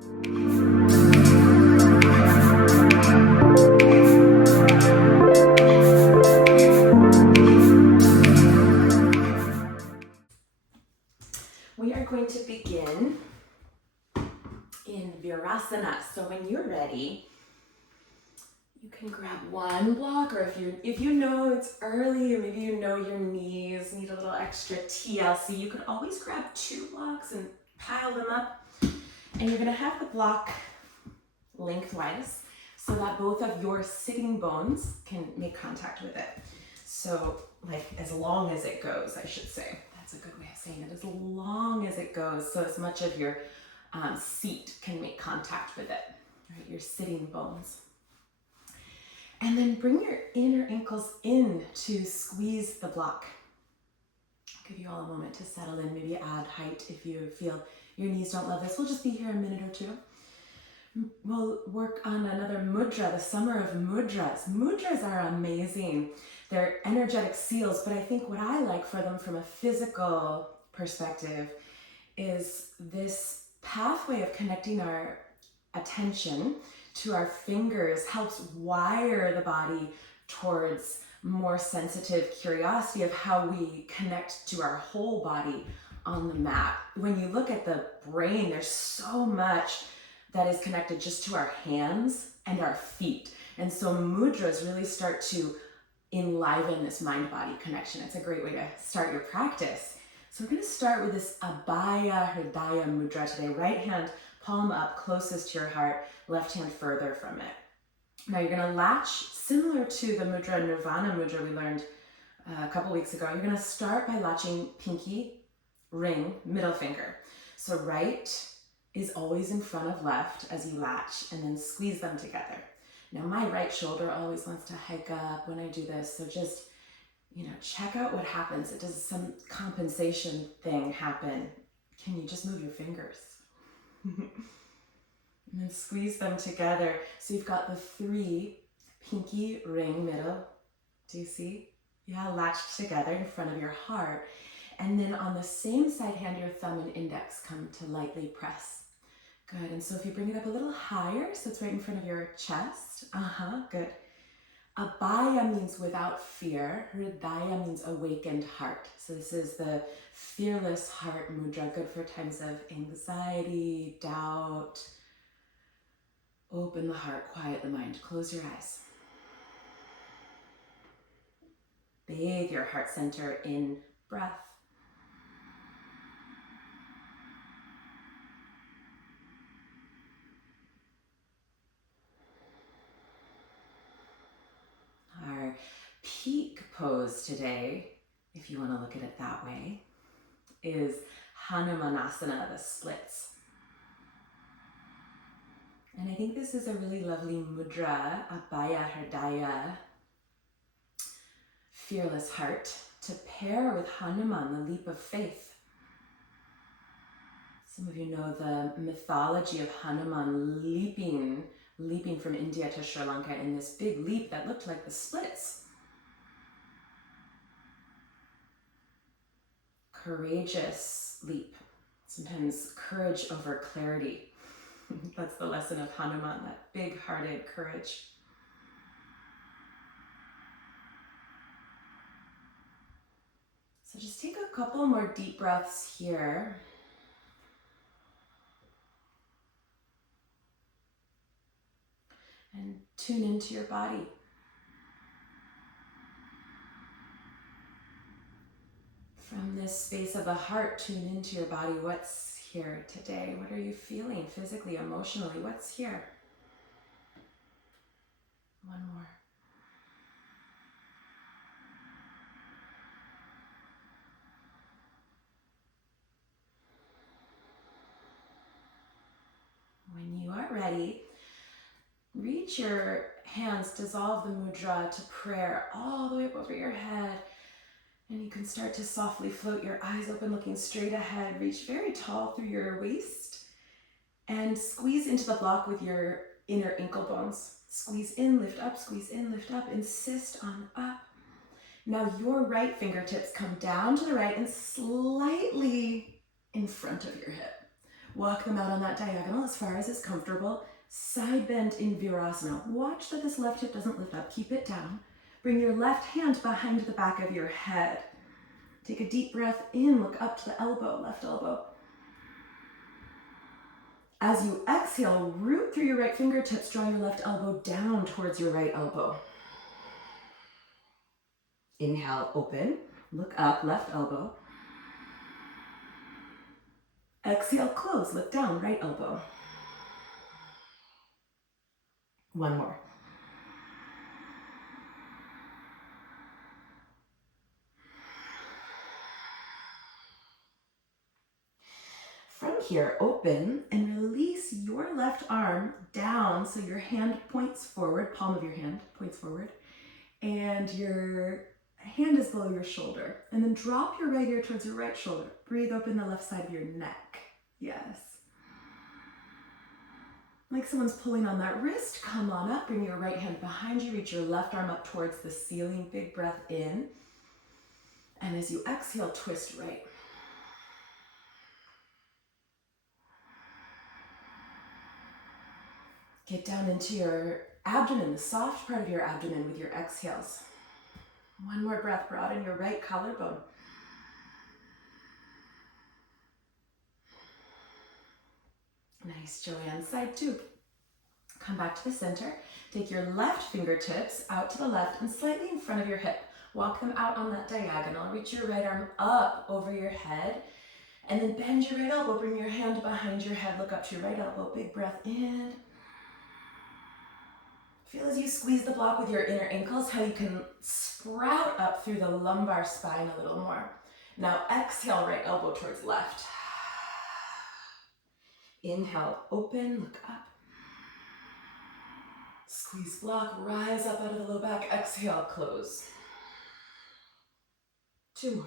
We are going to begin in Virasana. So when you're ready, you can grab one block, or if you know it's early, or maybe you know your knees need a little extra TLC, you can always grab 2 blocks and pile them up. And you're gonna have the block lengthwise so that both of your sitting bones can make contact with it. So like as long as it goes, I should say. That's a good way of saying it, as long as it goes, so as much of your seat can make contact with it, right? Your sitting bones. And then bring your inner ankles in to squeeze the block. I'll give you all a moment to settle in, maybe add height if you feel your knees don't love this. We'll just be here a minute or two. We'll work on another mudra, the summer of mudras. Mudras are amazing. They're energetic seals, but I think what I like for them from a physical perspective is this pathway of connecting our attention to our fingers helps wire the body towards more sensitive curiosity of how we connect to our whole body on the mat. When you look at the brain, there's so much that is connected just to our hands and our feet. And so mudras really start to enliven this mind-body connection. It's a great way to start your practice. So we're going to start with this Abhaya Hridaya Mudra today. Right hand, palm up, closest to your heart, left hand further from it. Now you're going to latch, similar to the mudra, Nirvana mudra we learned a couple weeks ago. You're going to start by latching pinky, ring, middle finger. So right is always in front of left as you latch, and then squeeze them together. Now my right shoulder always wants to hike up when I do this, so just, check out what happens. Does some compensation thing happen? Can you just move your fingers? And then squeeze them together. So you've got the 3, pinky, ring, middle. Do you see? Yeah, latched together in front of your heart. And then on the same side hand, your thumb and index come to lightly press. Good, and so if you bring it up a little higher, so it's right in front of your chest. Good. Abhaya means without fear. Hridaya means awakened heart. So this is the fearless heart mudra, good for times of anxiety, doubt. Open the heart, quiet the mind. Close your eyes. Bathe your heart center in breath. Our peak pose today, if you want to look at it that way, is Hanumanasana, the splits. And I think this is a really lovely mudra, Abhaya Hridaya, fearless heart, to pair with Hanuman, the leap of faith. Some of you know the mythology of Hanuman leaping from India to Sri Lanka in this big leap that looked like the splits. Courageous leap. Sometimes courage over clarity. That's the lesson of Hanuman, that big-hearted courage. So just take a couple more deep breaths here. And tune into your body. From this space of the heart, tune into your body. What's here today? What are you feeling physically, emotionally? What's here? One more. When you are ready, reach your hands, dissolve the mudra to prayer all the way up over your head. And you can start to softly float your eyes open, looking straight ahead. Reach very tall through your waist and squeeze into the block with your inner ankle bones. Squeeze in, lift up, squeeze in, lift up. Insist on up. Now your right fingertips come down to the right and slightly in front of your hip. Walk them out on that diagonal as far as is comfortable. Side bend in Virasana. Watch that this left hip doesn't lift up. Keep it down. Bring your left hand behind the back of your head. Take a deep breath in. Look up to the elbow, left elbow. As you exhale, root through your right fingertips. Draw your left elbow down towards your right elbow. Inhale, open. Look up, left elbow. Exhale, close. Look down, right elbow. One more. From here, open and release your left arm down so your hand points forward, palm of your hand points forward, and your hand is below your shoulder. And then drop your right ear towards your right shoulder. Breathe open the left side of your neck. Yes. Like someone's pulling on that wrist, come on up, bring your right hand behind you, reach your left arm up towards the ceiling, big breath in. And as you exhale, twist right. Get down into your abdomen, the soft part of your abdomen with your exhales. One more breath, broaden your right collarbone. Nice, Joanne. Side two. Come back to the center. Take your left fingertips out to the left and slightly in front of your hip. Walk them out on that diagonal. Reach your right arm up over your head. And then bend your right elbow. Bring your hand behind your head. Look up to your right elbow. Big breath in. Feel as you squeeze the block with your inner ankles, how you can sprout up through the lumbar spine a little more. Now exhale, right elbow towards left. Inhale, open, look up. Squeeze block, rise up out of the low back. Exhale, close. Two more.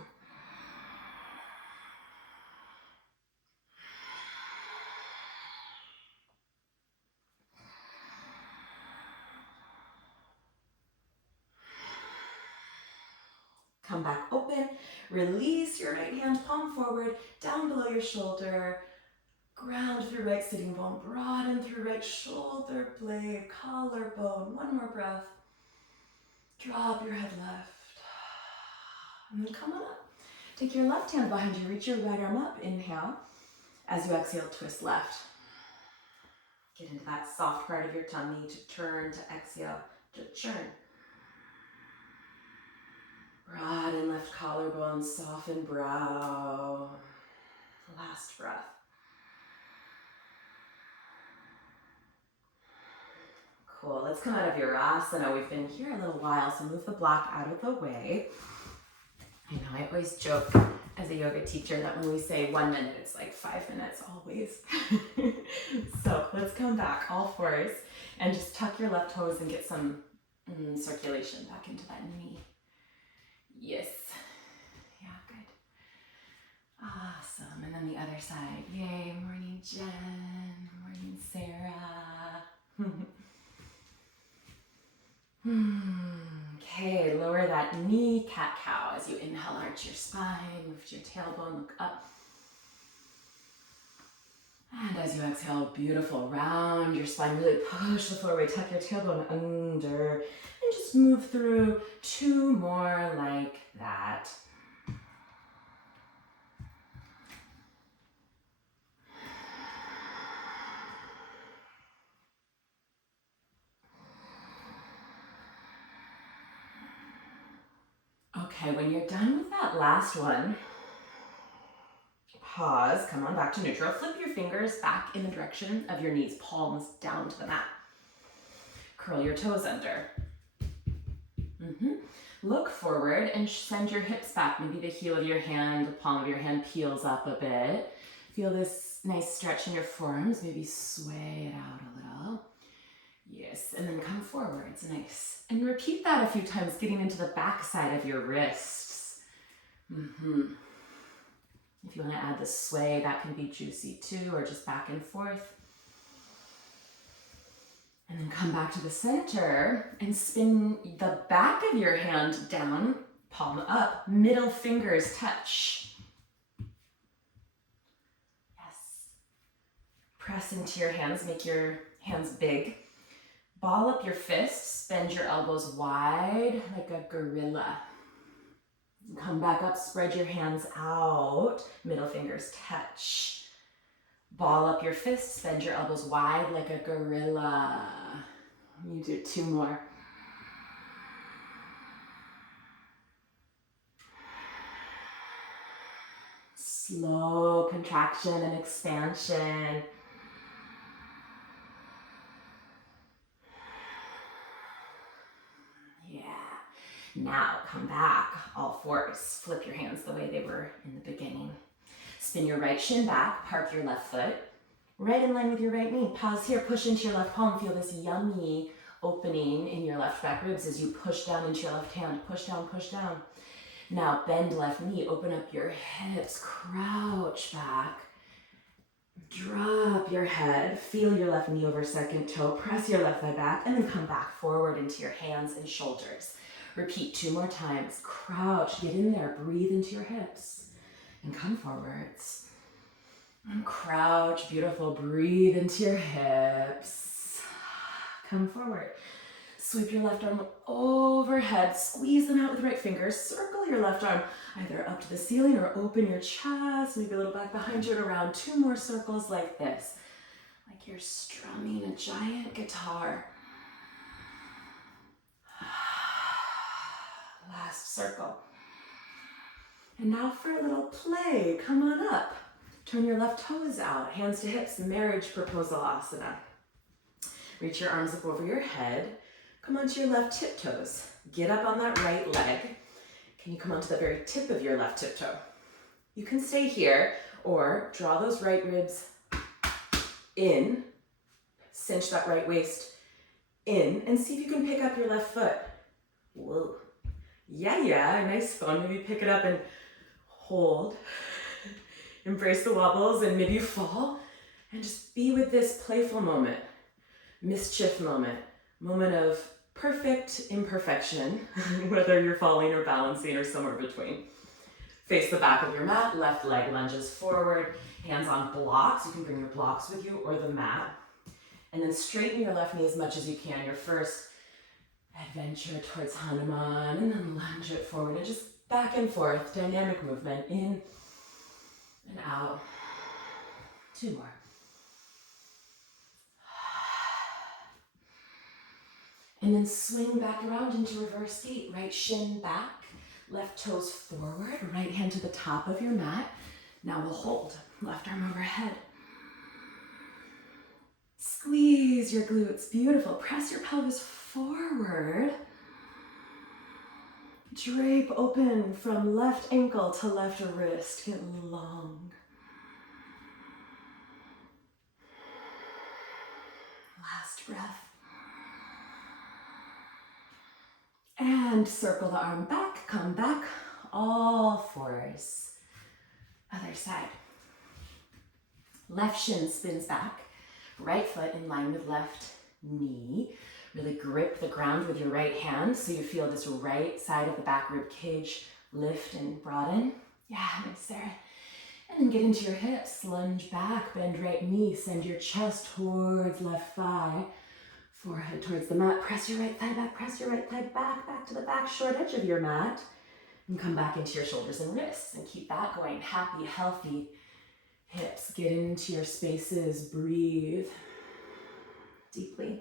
Come back open, release your right hand, palm forward, down below your shoulder, ground through right sitting bone, broaden through right shoulder blade, collarbone. One more breath. Drop your head left. And then come on up. Take your left hand behind you, reach your right arm up, inhale. As you exhale, twist left. Get into that soft part of your tummy to turn, to exhale, to churn. Broaden left collarbone, soften brow. Last breath. Cool, let's come out of Virasana. We've been here a little while, so move the block out of the way. I know, I always joke as a yoga teacher that when we say 1 minute, it's like 5 minutes always. So let's come back, all fours, and just tuck your left toes and get some circulation back into that knee. Yes. Yeah, good. Awesome. And then the other side. Yay. Morning, Jen. Morning, Sarah. Okay, lower that knee, cat-cow. As you inhale, arch your spine, lift your tailbone, look up. And as you exhale, beautiful, round your spine, really push the floor away, tuck your tailbone under, and just move through 2 more like that. Okay, when you're done with that last one, pause, come on back to neutral. Flip your fingers back in the direction of your knees, palms down to the mat. Curl your toes under. Look forward and send your hips back. Maybe the heel of your hand, the palm of your hand peels up a bit. Feel this nice stretch in your forearms. Maybe sway it out a little. Yes, and then come forwards, nice. And repeat that a few times, getting into the back side of your wrists. If you want to add the sway, that can be juicy too, or just back and forth. And then come back to the center and spin the back of your hand down, palm up, middle fingers touch. Yes. Press into your hands, make your hands big. Ball up your fists, bend your elbows wide like a gorilla. Come back up, spread your hands out, middle fingers touch. Ball up your fists, bend your elbows wide like a gorilla. You do 2 more. Slow contraction and expansion. Yeah. Now come back, all fours. Flip your hands the way they were in the beginning. Spin your right shin back, park your left foot. Right in line with your right knee. Pause here, push into your left palm. Feel this yummy opening in your left back ribs as you push down into your left hand. Push down, push down. Now bend left knee, open up your hips, crouch back. Drop your head, feel your left knee over second toe, press your left thigh back, and then come back forward into your hands and shoulders. Repeat 2 more times. Crouch, get in there, breathe into your hips, and come forwards. And crouch, beautiful, breathe into your hips. Come forward. Sweep your left arm overhead, squeeze them out with right fingers, circle your left arm either up to the ceiling or open your chest, maybe a little back behind you and around. 2 more circles like this, like you're strumming a giant guitar. Last circle. And now for a little play, come on up. Turn your left toes out, hands to hips, marriage proposal asana. Reach your arms up over your head. Come onto your left tiptoes. Get up on that right leg. Can you come onto the very tip of your left tiptoe? You can stay here or draw those right ribs in, cinch that right waist in, and see if you can pick up your left foot. Whoa. Yeah, nice phone. Maybe pick it up and hold. Embrace the wobbles and maybe you fall. And just be with this playful moment, mischief moment of perfect imperfection, whether you're falling or balancing or somewhere between. Face the back of your mat, left leg lunges forward, hands on blocks. You can bring your blocks with you or the mat. And then straighten your left knee as much as you can. Your first adventure towards Hanuman, and then lunge it forward and just back and forth, dynamic movement, in and out. 2 more. And then swing back around into reverse gate. Right shin back, left toes forward, right hand to the top of your mat. Now we'll hold, left arm overhead. Squeeze your glutes, beautiful. Press your pelvis forward. Drape open from left ankle to left wrist, get long. Last breath. And circle the arm back, come back, all fours. Other side. Left shin spins back, right foot in line with left knee. Really grip the ground with your right hand so you feel this right side of the back rib cage lift and broaden. Yeah, nice there. And then get into your hips, lunge back, bend right knee, send your chest towards left thigh. Forehead towards the mat, press your right thigh back, press your right thigh back, back to the back short edge of your mat. And come back into your shoulders and wrists and keep that going. Happy, healthy hips. Get into your spaces, breathe deeply.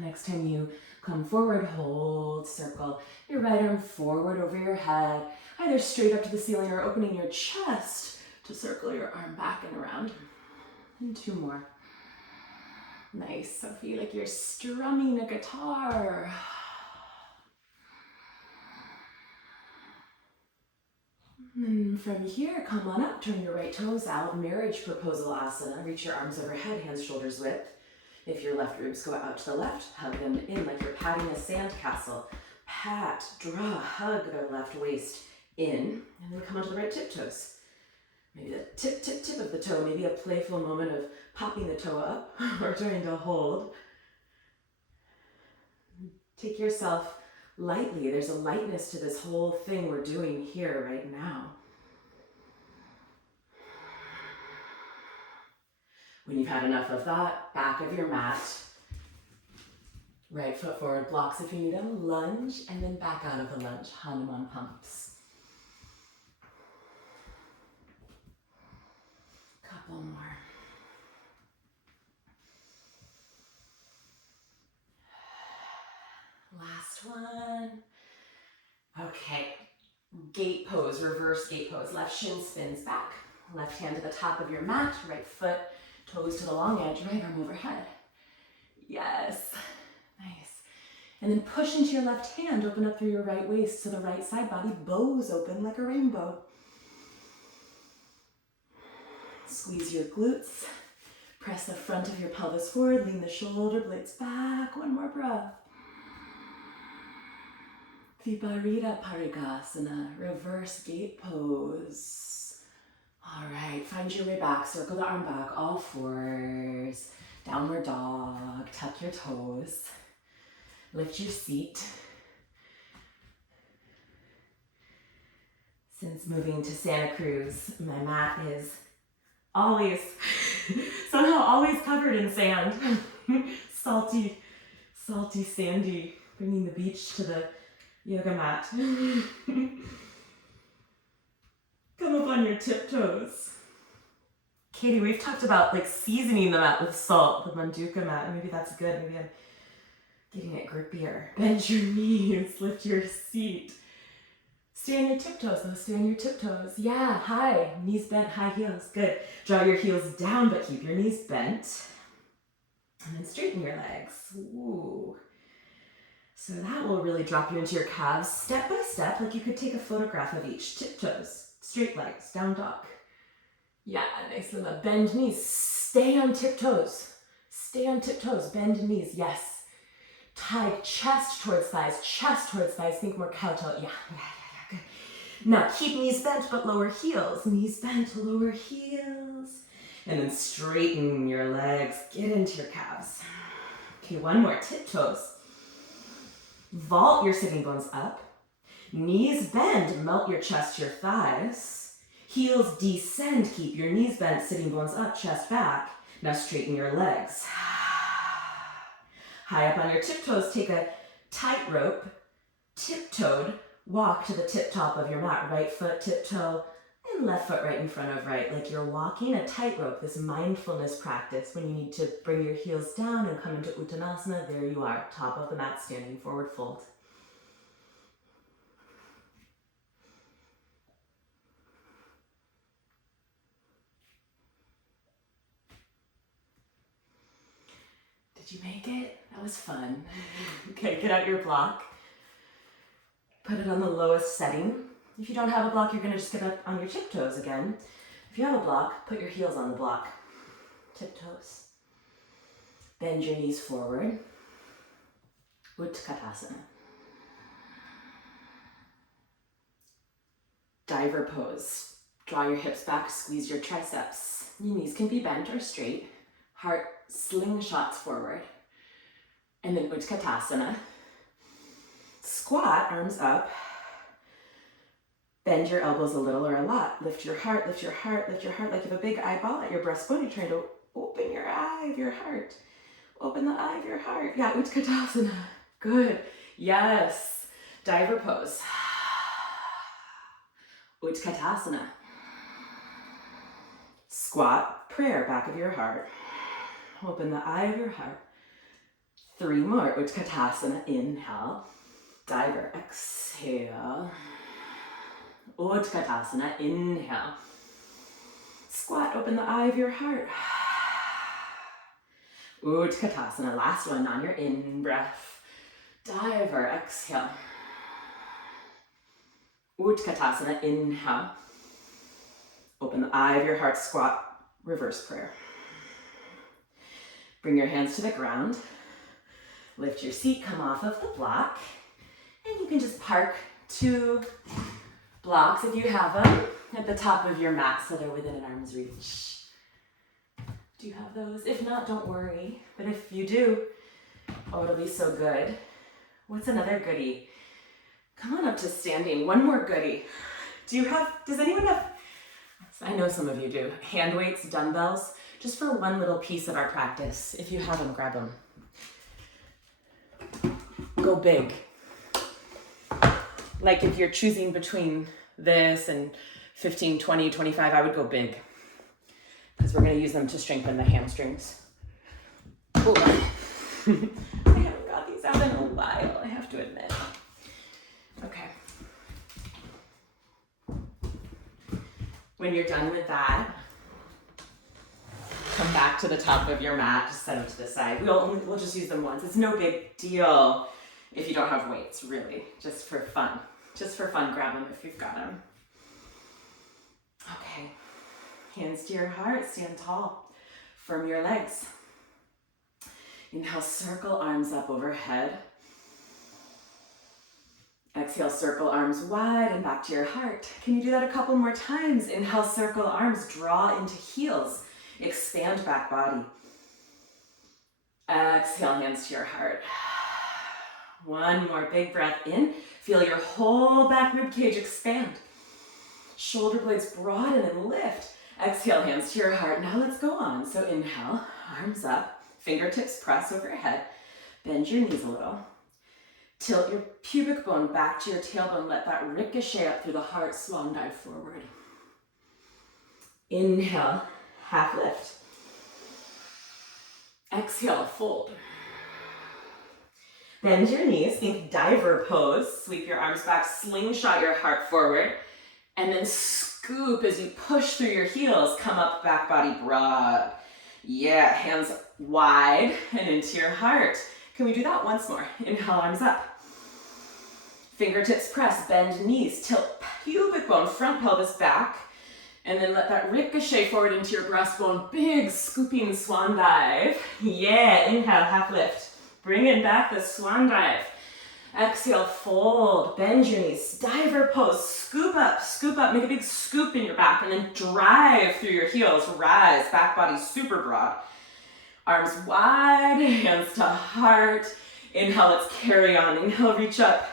Next time you come forward, hold, circle your right arm forward over your head, either straight up to the ceiling or opening your chest to circle your arm back and around. And 2 more. Nice, so feel like you're strumming a guitar. And from here, come on up, turn your right toes out, marriage proposal asana. Reach your arms overhead, hands shoulders width. If your left ribs go out to the left, hug them in like you're patting a sandcastle. Pat, draw, hug their left waist in, and then come onto the right tiptoes. Maybe the tip of the toe, maybe a playful moment of popping the toe up or trying to hold. Take yourself lightly. There's a lightness to this whole thing we're doing here right now. When you've had enough of that, back of your mat, right foot forward, blocks if you need a lunge, and then back out of the lunge, Hanuman pumps. Couple more. Last one. Okay, gate pose, reverse gate pose. Left shin spins back, left hand to the top of your mat, right foot, toes to the long edge, right arm overhead. Yes, nice. And then push into your left hand, open up through your right waist to the right side body, bows open like a rainbow. Squeeze your glutes, press the front of your pelvis forward, lean the shoulder blades back, one more breath. Viparita Parigasana, reverse gate pose. All right, find your way back, circle the arm back, all fours, downward dog, tuck your toes, lift your seat. Since moving to Santa Cruz, my mat is always, somehow always covered in sand. Salty, sandy, bringing the beach to the yoga mat. Come up on your tiptoes. Katie, we've talked about like seasoning the mat with salt, the Manduka mat. Maybe that's good. Maybe I'm getting it grippier. Bend your knees, lift your seat. Stay on your tiptoes though, stay on your tiptoes. Yeah, high, knees bent, high heels, good. Draw your heels down, but keep your knees bent. And then straighten your legs. Ooh. So that will really drop you into your calves step by step, like you could take a photograph of each. Tiptoes, straight legs, down dog. Yeah, nice little bend knees. Stay on tiptoes. Stay on tiptoes, bend knees, yes. Tied chest towards thighs, think more kowtow. Yeah, good. Now keep knees bent, but lower heels. Knees bent, lower heels. And then straighten your legs, get into your calves. Okay, one more, tiptoes. Vault your sitting bones up. Knees bend, melt your chest to your thighs. Heels descend, keep your knees bent, sitting bones up, chest back. Now straighten your legs. High up on your tiptoes, take a tightrope, tiptoed, walk to the tip top of your mat. Right foot tiptoe, and left foot right in front of right. Like you're walking a tightrope, this mindfulness practice when you need to bring your heels down and come into Uttanasana. There you are, top of the mat, standing forward fold. Did you make it? That was fun. Okay, get out your block. Put it on the lowest setting. If you don't have a block, you're gonna just get up on your tiptoes again. If you have a block, put your heels on the block. Tiptoes. Bend your knees forward. Utkatasana. Diver pose. Draw your hips back, squeeze your triceps. Your knees can be bent or straight. Heart slingshots forward. And then Utkatasana. Squat, arms up. Bend your elbows a little or a lot. Lift your heart, lift your heart, lift your heart like you have a big eyeball at your breastbone. You're trying to open your eye of your heart. Open the eye of your heart. Yeah, Utkatasana. Good. Yes. Diver pose. Utkatasana. Squat, prayer, back of your heart. Open the eye of your heart. 3 more. Utkatasana. Inhale. Diver. Exhale. Utkatasana. Inhale. Squat. Open the eye of your heart. Utkatasana. Last one on your in-breath. Diver. Exhale. Utkatasana. Inhale. Open the eye of your heart. Squat. Reverse prayer. Bring your hands to the ground. Lift your seat. Come off of the block. And you can just park 2 blocks, if you have them, at the top of your mat so they're within an arm's reach. Do you have those? If not, don't worry. But if you do, oh, it'll be so good. What's another goodie? Come on up to standing. One more goodie. Does anyone have I know some of you do. Hand weights, dumbbells, just for one little piece of our practice. If you have them, grab them. Go big. Like if you're choosing between this and 15, 20, 25, I would go big. Because we're going to use them to strengthen the hamstrings. Oh. I haven't got these out in a while, I have to admit. Okay. When you're done with that, come back to the top of your mat, just set them to the side. We'll just use them once. It's no big deal if you don't have weights, really. Just for fun. Just for fun, grab them if you've got them. Okay. Hands to your heart, stand tall. Firm your legs. Inhale, circle arms up overhead. Exhale, circle arms wide and back to your heart. Can you do that a couple more times? Inhale, circle arms, draw into heels. Expand back body. Exhale, hands to your heart. One more big breath in. Feel your whole back rib cage expand. Shoulder blades broaden and lift. Exhale, hands to your heart. Now let's go on. So inhale, arms up, fingertips press overhead. Bend your knees a little. Tilt your pubic bone back to your tailbone. Let that ricochet up through the heart. Swan dive forward. Inhale, half lift. Exhale, fold. Bend your knees, think diver pose. Sweep your arms back, slingshot your heart forward. And then scoop as you push through your heels. Come up, back body broad. Yeah, hands wide and into your heart. Can we do that once more? Inhale, arms up. Fingertips press, bend knees, tilt pubic bone, front pelvis back. And then let that ricochet forward into your breastbone. Big scooping swan dive. Yeah, inhale, half lift. Bring it back, the swan dive. Exhale, fold, bend your knees, diver pose, scoop up, make a big scoop in your back, and then drive through your heels, rise, back body super broad. Arms wide, hands to heart. Inhale, let's carry on. Inhale, reach up.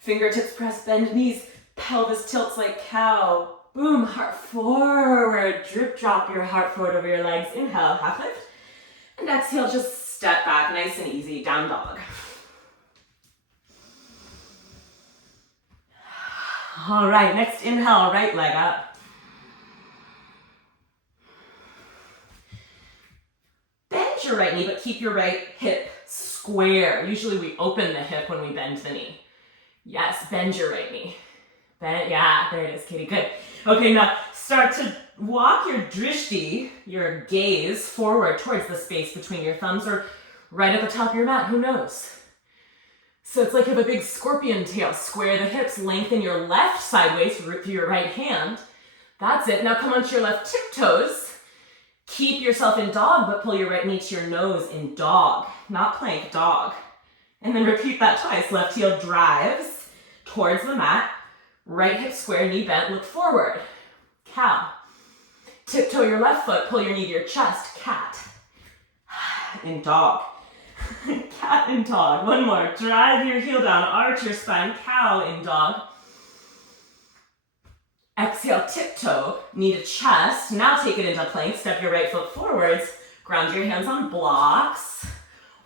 Fingertips press, bend knees, pelvis tilts like cow. Boom, heart forward, drip drop your heart forward over your legs. Inhale, half lift. And exhale, just step back, nice and easy, down dog. All right, next inhale, right leg up. Bend your right knee, but keep your right hip square. Usually we open the hip when we bend the knee. Yes, bend your right knee. Bend, yeah, there it is, Katie, good. Okay, now start to walk your drishti, your gaze, forward towards the space between your thumbs or right at the top of your mat, who knows? So it's like you have a big scorpion tail. Square the hips, lengthen your left sideways through your right hand. That's it. Now come onto your left tiptoes. Keep yourself in dog, but pull your right knee to your nose in dog, not plank, dog. And then repeat that twice. Left heel drives towards the mat. Right hip square, knee bent, look forward. Cow. Tiptoe your left foot, pull your knee to your chest. Cat. In dog. Cat in dog. One more. Drive your heel down, arch your spine. Cow in dog. Exhale, tiptoe, knee to chest. Now take it into plank. Step your right foot forwards. Ground your hands on blocks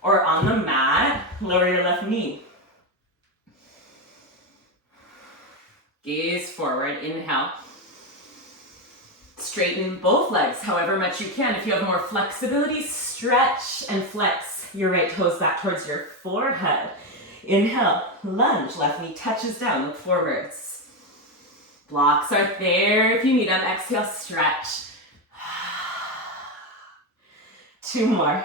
or on the mat. Lower your left knee. Gaze forward. Inhale. Straighten both legs however much you can. If you have more flexibility, stretch and flex your right toes back towards your forehead. Inhale, lunge, left knee touches down, look forwards. Blocks are there if you need them. Exhale, stretch. 2 more.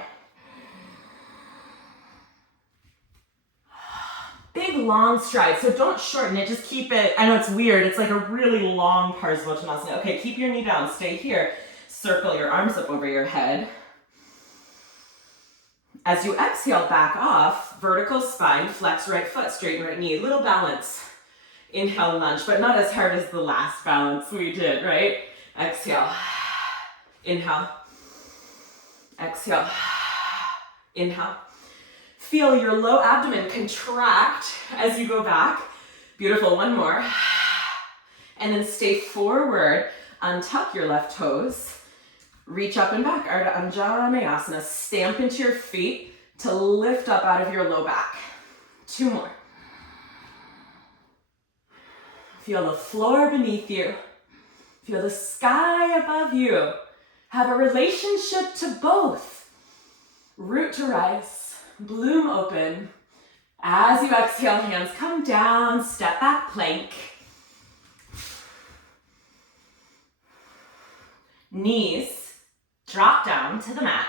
Big long stride, so don't shorten it, just keep it, I know it's weird, it's like a really long Parsvottanasana. Okay, keep your knee down, stay here. Circle your arms up over your head. As you exhale, back off, vertical spine, flex right foot, straighten right knee, little balance. Inhale, lunge, but not as hard as the last balance we did, right? Exhale, inhale, exhale, inhale. Feel your low abdomen contract as you go back. Beautiful, one more. And then stay forward. Untuck your left toes. Reach up and back, Ardha Anjaneyasana. Stamp into your feet to lift up out of your low back. 2 more. Feel the floor beneath you. Feel the sky above you. Have a relationship to both. Root to rise, bloom open. As you exhale, hands come down, step back, plank. Knees drop down to the mat.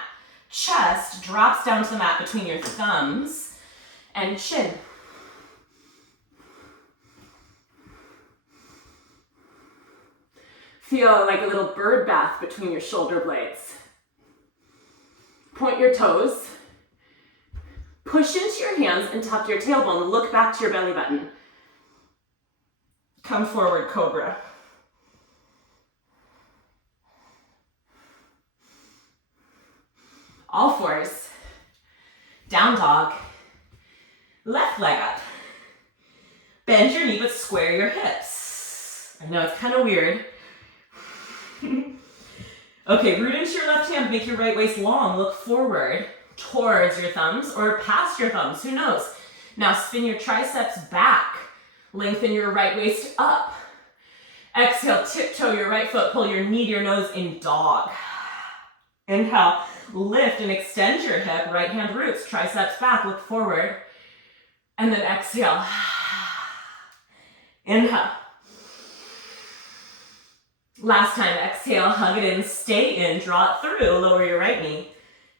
Chest drops down to the mat between your thumbs and chin. Feel like a little bird bath between your shoulder blades. Point your toes. Push into your hands and tuck your tailbone. Look back to your belly button. Come forward, cobra. All fours. Down dog. Left leg up. Bend your knee but square your hips. I know it's kind of weird. Okay, root into your left hand, make your right waist long, look forward towards your thumbs or past your thumbs, who knows? Now spin your triceps back, lengthen your right waist up. Exhale, tiptoe your right foot, pull your knee to your nose in dog. Inhale, lift and extend your hip, right hand roots, triceps back, look forward. And then exhale. Inhale. Last time, exhale, hug it in, stay in, draw it through, lower your right knee.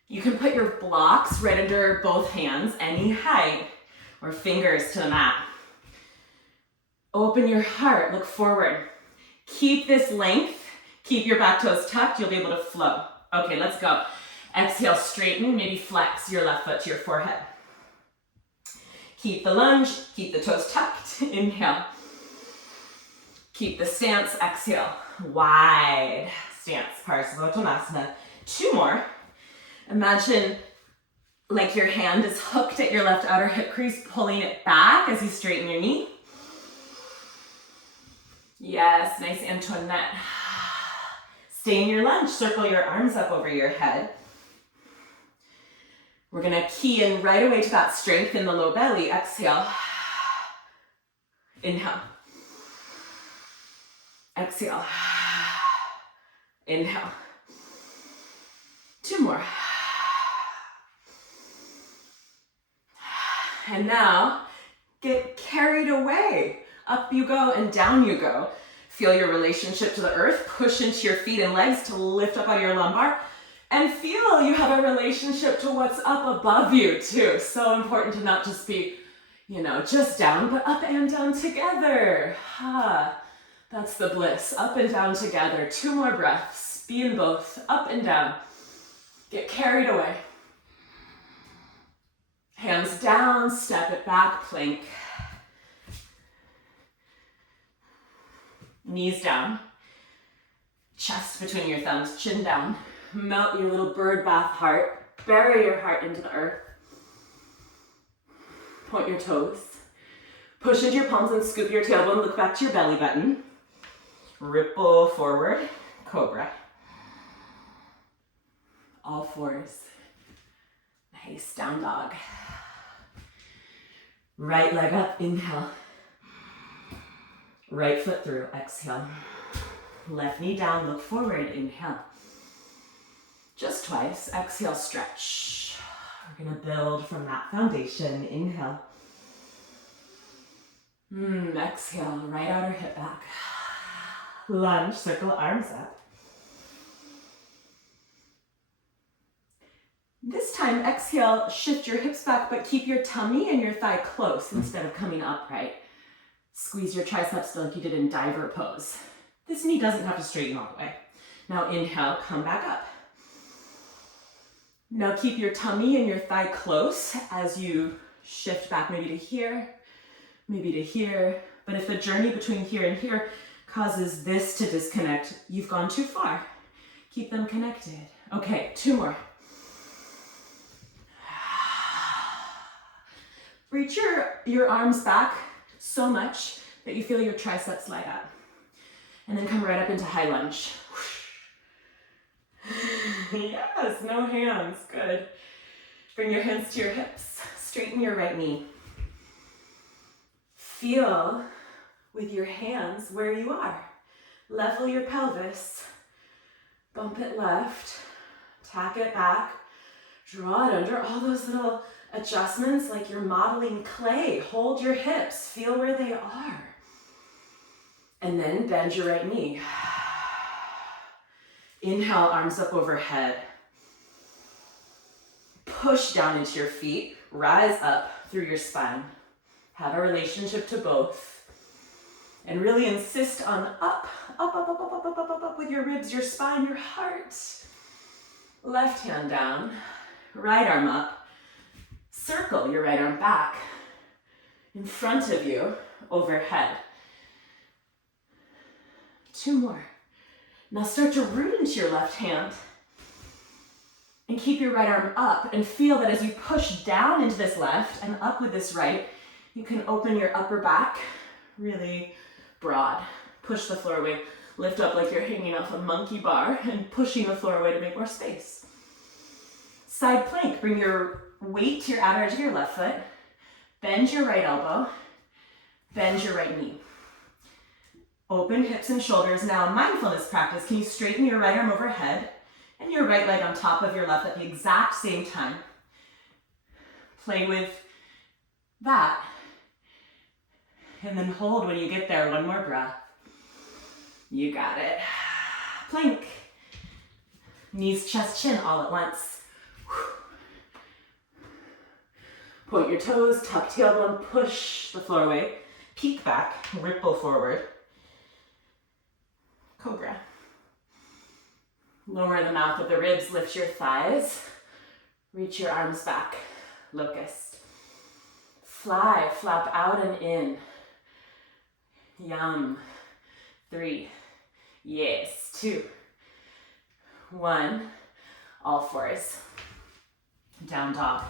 You can put your blocks right under both hands, any height, or fingers to the mat. Open your heart, look forward. Keep this length, keep your back toes tucked, you'll be able to flow. Okay, let's go. Exhale, straighten, maybe flex your left foot to your forehead. Keep the lunge, keep the toes tucked, inhale. Keep the stance, exhale. Wide stance, Parsvottanasana. 2 more. Imagine like your hand is hooked at your left outer hip crease, pulling it back as you straighten your knee. Yes, nice Antoinette. Stay in your lunge, circle your arms up over your head. We're gonna key in right away to that strength in the low belly. Exhale. Inhale. Exhale. Inhale. 2 more. And now, get carried away. Up you go and down you go. Feel your relationship to the earth. Push into your feet and legs to lift up out of your lumbar. And feel you have a relationship to what's up above you too. So important to not just be, just down, but up and down together. That's the bliss. Up and down together. 2 more breaths. Be in both. Up and down. Get carried away. Hands down, step it back, plank. Knees down. Chest between your thumbs, chin down. Melt your little bird bath heart. Bury your heart into the earth. Point your toes. Push into your palms and scoop your tailbone. Look back to your belly button. Ripple forward, cobra. All fours. Nice, down dog. Right leg up, inhale. Right foot through, exhale. Left knee down, look forward, inhale. Just twice, exhale, stretch. We're gonna build from that foundation, inhale. Exhale, right outer hip back. Lunge, circle arms up. This time, exhale, shift your hips back, but keep your tummy and your thigh close instead of coming upright. Squeeze your triceps like you did in diver pose. This knee doesn't have to straighten all the way. Now inhale, come back up. Now keep your tummy and your thigh close as you shift back maybe to here, maybe to here. But if the journey between here and here causes this to disconnect, you've gone too far. Keep them connected. Okay, 2 more. Reach your arms back so much that you feel your triceps light up. And then come right up into high lunge. Yes, no hands, good. Bring your hands to your hips. Straighten your right knee. Feel with your hands where you are. Level your pelvis. Bump it left. Tack it back. Draw it under. All those little adjustments like you're modeling clay. Hold your hips. Feel where they are. And then bend your right knee. Inhale, arms up overhead. Push down into your feet. Rise up through your spine. Have a relationship to both. And really insist on up, up, up, up, up, up, up, up, up, up with your ribs, your spine, your heart. Left hand down. Right arm up. Circle your right arm back. In front of you, overhead. 2 more. Now start to root into your left hand and keep your right arm up and feel that as you push down into this left and up with this right, you can open your upper back really broad. Push the floor away. Lift up like you're hanging off a monkey bar and pushing the floor away to make more space. Side plank. Bring your weight to your outer edge of your left foot. Bend your right elbow. Bend your right knee. Open hips and shoulders. Now, mindfulness practice. Can you straighten your right arm overhead and your right leg on top of your left at the exact same time? Play with that. And then hold when you get there. 1 more breath. You got it. Plank. Knees, chest, chin all at once. Point your toes, tuck tailbone, push the floor away. Peek back, ripple forward. Cobra. Lower the mouth of the ribs, lift your thighs. Reach your arms back. Locust. Fly, flap out and in. Yum. 3. Yes. 2. 1. All fours. Down dog.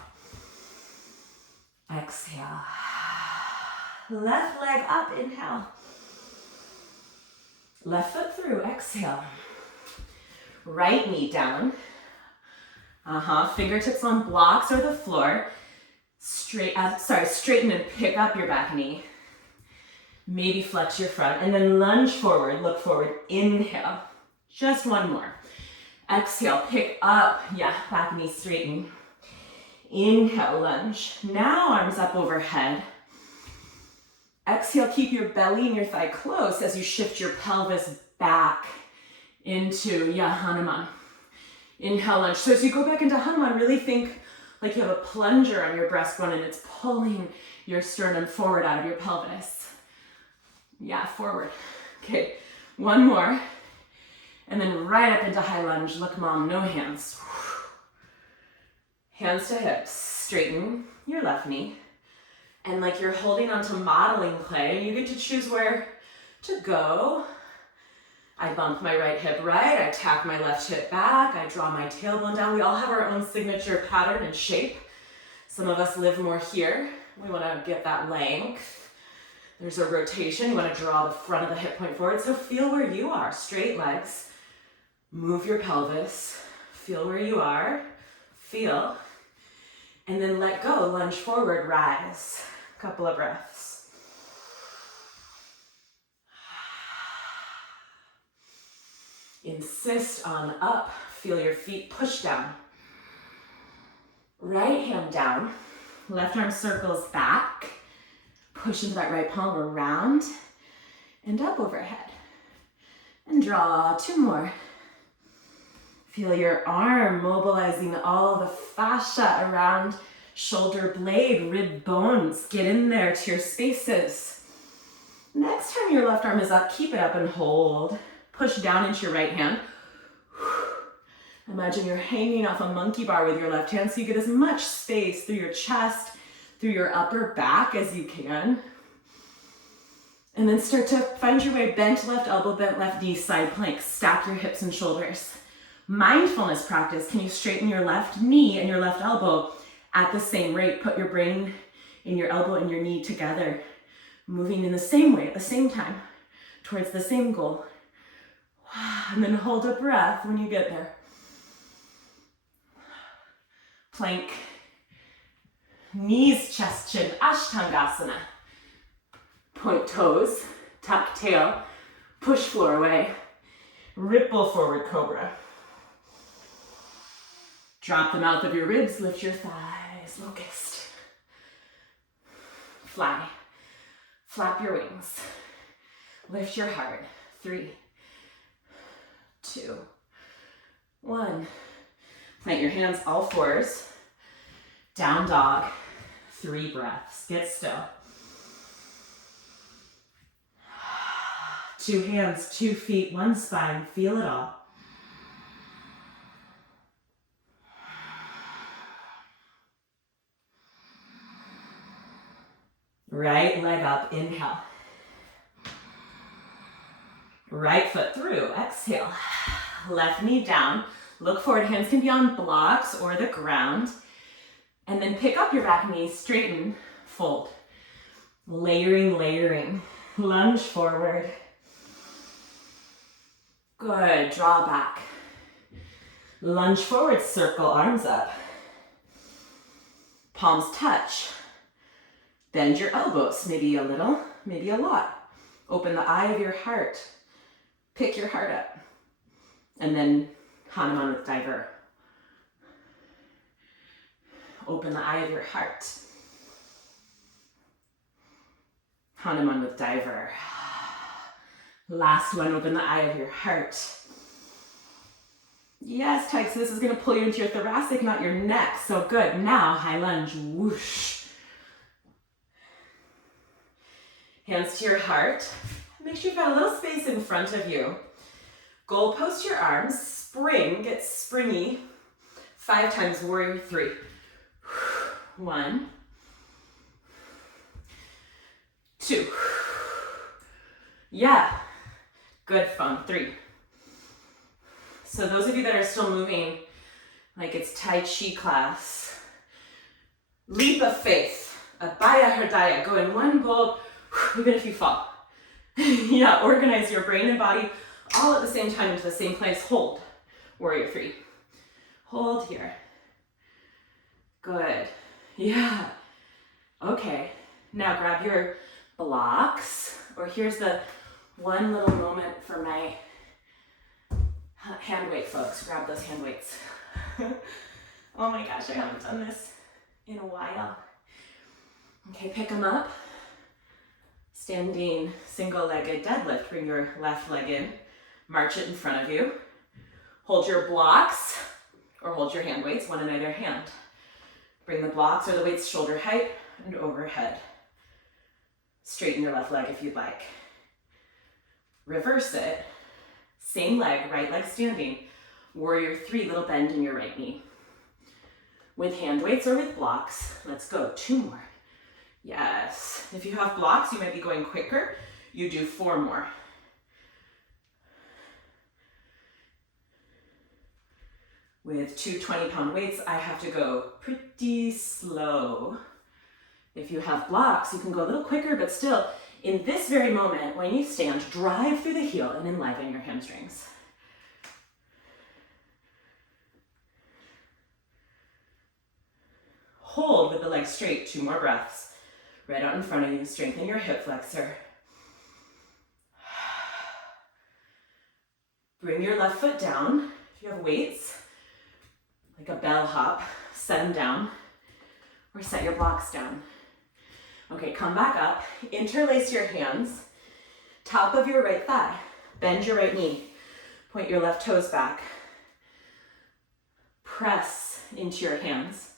Exhale. Left leg up, inhale. Left foot through, exhale. Right knee down. Fingertips on blocks or the floor. Straighten and pick up your back knee. Maybe flex your front and then lunge forward, look forward, inhale. Just 1 more. Exhale, pick up, back knee straighten. Inhale, lunge. Now arms up overhead. Exhale, keep your belly and your thigh close as you shift your pelvis back into Hanuman. Inhale, lunge. So as you go back into Hanuman, really think like you have a plunger on your breastbone and it's pulling your sternum forward out of your pelvis. Forward. Okay, 1 more. And then right up into high lunge. Look, mom, no hands. Hands to hips. Straighten your left knee. And like you're holding onto modeling clay, you get to choose where to go. I bump my right hip right, I tap my left hip back, I draw my tailbone down. We all have our own signature pattern and shape. Some of us live more here. We want to get that length. There's a rotation. You want to draw the front of the hip point forward. So feel where you are. Straight legs. Move your pelvis. Feel where you are. Feel. And then let go. Lunge forward. Rise. Couple of breaths. Insist on up. Feel your feet push down. Right hand down. Left arm circles back. Push into that right palm around and up overhead. And draw 2 more. Feel your arm mobilizing all the fascia around shoulder blade, rib bones. Get in there to your spaces. Next time your left arm is up, keep it up and hold. Push down into your right hand. Imagine you're hanging off a monkey bar with your left hand so you get as much space through your chest, through your upper back as you can. And then start to find your way, bent left elbow, bent left knee, side plank. Stack your hips and shoulders. Mindfulness practice. Can you straighten your left knee and your left elbow at the same rate? Put your brain in your elbow and your knee together, moving in the same way at the same time towards the same goal. And then hold a breath when you get there. Plank. Knees, chest, chin, Ashtangasana. Point toes, tuck tail, push floor away. Ripple forward cobra. Drop the mouth of your ribs, lift your thighs, locust. Fly. Flap your wings. Lift your heart. 3, 2, 1. Plant your hands all fours. Down dog. 3 breaths. Get still. 2 hands, 2 feet, 1 spine. Feel it all. Right leg up, inhale. Right foot through, exhale. Left knee down. Look forward, hands can be on blocks or the ground. And then pick up your back knee, straighten, fold. Layering, layering. Lunge forward. Good, draw back. Lunge forward, circle arms up. Palms touch. Bend your elbows, maybe a little, maybe a lot. Open the eye of your heart. Pick your heart up. And then Hanuman with Diver. Open the eye of your heart. Hanuman with Diver. Last one, open the eye of your heart. Yes, Tykes, this is gonna pull you into your thoracic, not your neck. So good, now high lunge, whoosh. Hands to your heart. Make sure you've got a little space in front of you. Goal post your arms, spring, get springy. 5 times, warrior 3. 1, 2. Yeah, good, fun. 3. So those of you that are still moving, like it's Tai Chi class, leap of faith, Abhaya Hridaya, go in one bold, even if you fall. Yeah, organize your brain and body all at the same time into the same place. Hold, warrior 3. Hold here. Good. Yeah. Okay. Now grab your blocks, or here's the one little moment for my hand weight folks. Grab those hand weights. Oh my gosh, I haven't done this in a while. Okay, pick them up. Standing single-legged deadlift. Bring your left leg in. March it in front of you. Hold your blocks, or hold your hand weights, one in either hand. Bring the blocks or the weights shoulder height and overhead. Straighten your left leg if you'd like. Reverse it. Same leg, right leg standing. Warrior 3, little bend in your right knee. With hand weights or with blocks, let's go. 2 more. Yes. If you have blocks, you might be going quicker. You do 4 more. With 2 20-pound weights, I have to go pretty slow. If you have blocks, you can go a little quicker, but still, in this very moment, when you stand, drive through the heel and enliven your hamstrings. Hold with the legs straight, 2 more breaths. Right out in front of you, strengthen your hip flexor. Bring your left foot down. If you have weights, like a bell hop, set them down, or set your blocks down. Okay, come back up, interlace your hands, top of your right thigh, bend your right knee, point your left toes back, press into your hands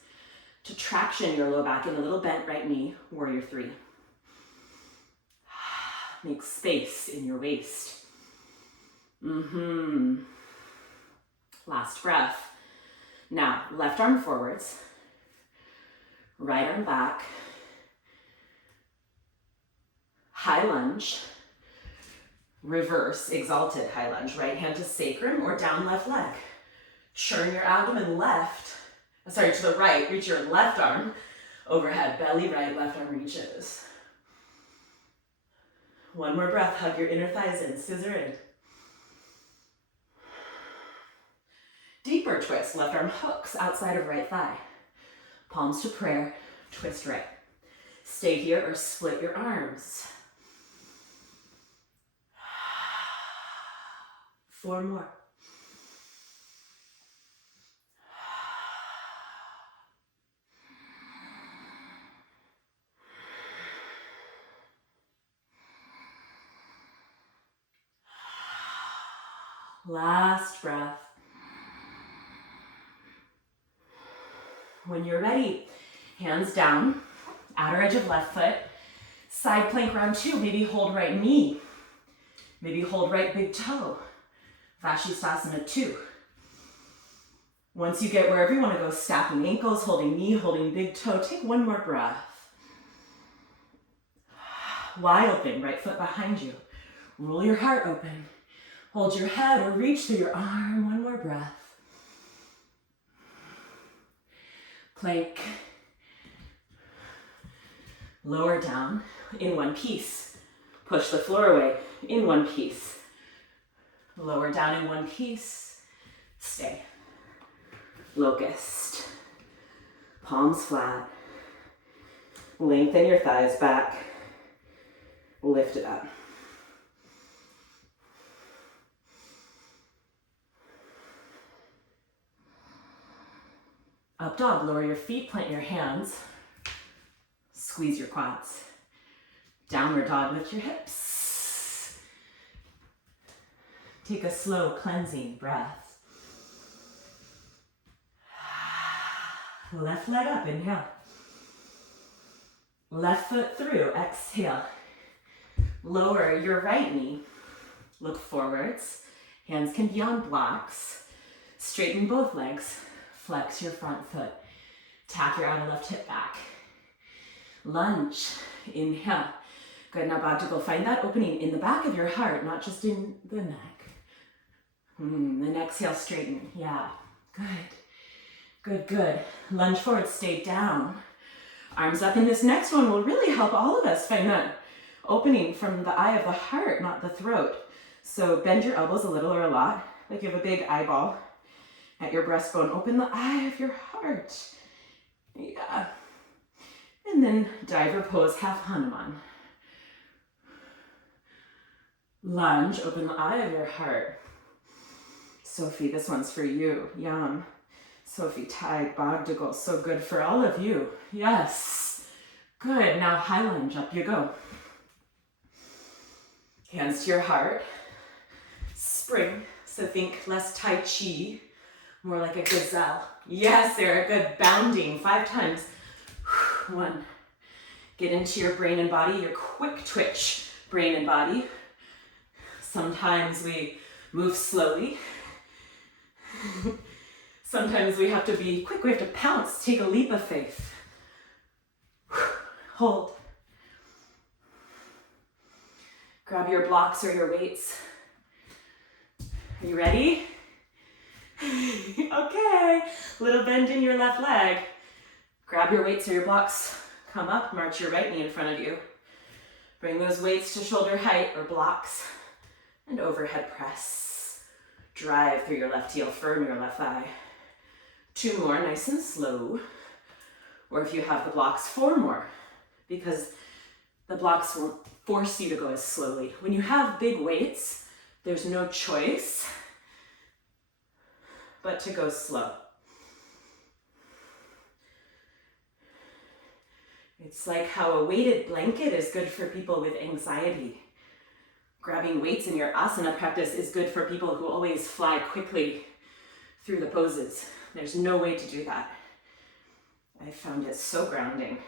to traction your low back in a little bent right knee, warrior 3. Make space in your waist. Last breath. Now, left arm forwards, right arm back, high lunge, reverse, exalted high lunge, right hand to sacrum or down left leg. Churn your abdomen to the right, reach your left arm overhead, belly right, left arm reaches. 1 more breath, hug your inner thighs in, scissor in. Deeper twist, left arm hooks outside of right thigh. Palms to prayer, twist right. Stay here or split your arms. 4 more. Last breath. When you're ready, hands down, outer edge of left foot, side plank round 2, maybe hold right knee, maybe hold right big toe, Vashisthasana 2. Once you get wherever you want to go, stacking ankles, holding knee, holding big toe, take 1 more breath. Wide open, right foot behind you. Roll your heart open. Hold your head or reach through your arm, 1 more breath. Plank. Lower down in 1 piece. Push the floor away in 1 piece. Lower down in 1 piece. Stay. Locust. Palms flat. Lengthen your thighs back. Lift it up. Up dog, lower your feet, plant your hands. Squeeze your quads. Downward dog, lift your hips. Take a slow cleansing breath. Left leg up, inhale. Left foot through, exhale. Lower your right knee. Look forwards. Hands can be on blocks. Straighten both legs. Flex your front foot. Tack your outer left hip back. Lunge. Inhale. Good. Now back to go. Find that opening in the back of your heart, not just in the neck. Then exhale, straighten. Yeah. Good. Good, good. Lunge forward, stay down. Arms up. And this next one will really help all of us find that opening from the eye of the heart, not the throat. So bend your elbows a little or a lot, like you have a big eyeball at your breastbone. Open the eye of your heart. Yeah. And then diver pose, half Hanuman. Lunge, open the eye of your heart. Sophie, this one's for you. Yum. Sophie, Tag, Bogdagle, so good for all of you. Yes. Good. Now high lunge, up you go. Hands to your heart. Spring. So think less Tai Chi, more like a gazelle. Yes, Sarah, good. Bounding 5 times. 1. Get into your brain and body, your quick twitch brain and body. Sometimes we move slowly. Sometimes we have to be quick, we have to pounce, take a leap of faith. Hold. Grab your blocks or your weights. Are you ready? Okay, little bend in your left leg. Grab your weights or your blocks. Come up, march your right knee in front of you. Bring those weights to shoulder height or blocks. And overhead press. Drive through your left heel, firm your left thigh. 2 more, nice and slow. Or if you have the blocks, 4 more. Because the blocks won't force you to go as slowly. When you have big weights, there's no choice but to go slow. It's like how a weighted blanket is good for people with anxiety. Grabbing weights in your asana practice is good for people who always fly quickly through the poses. There's no way to do that. I found it so grounding.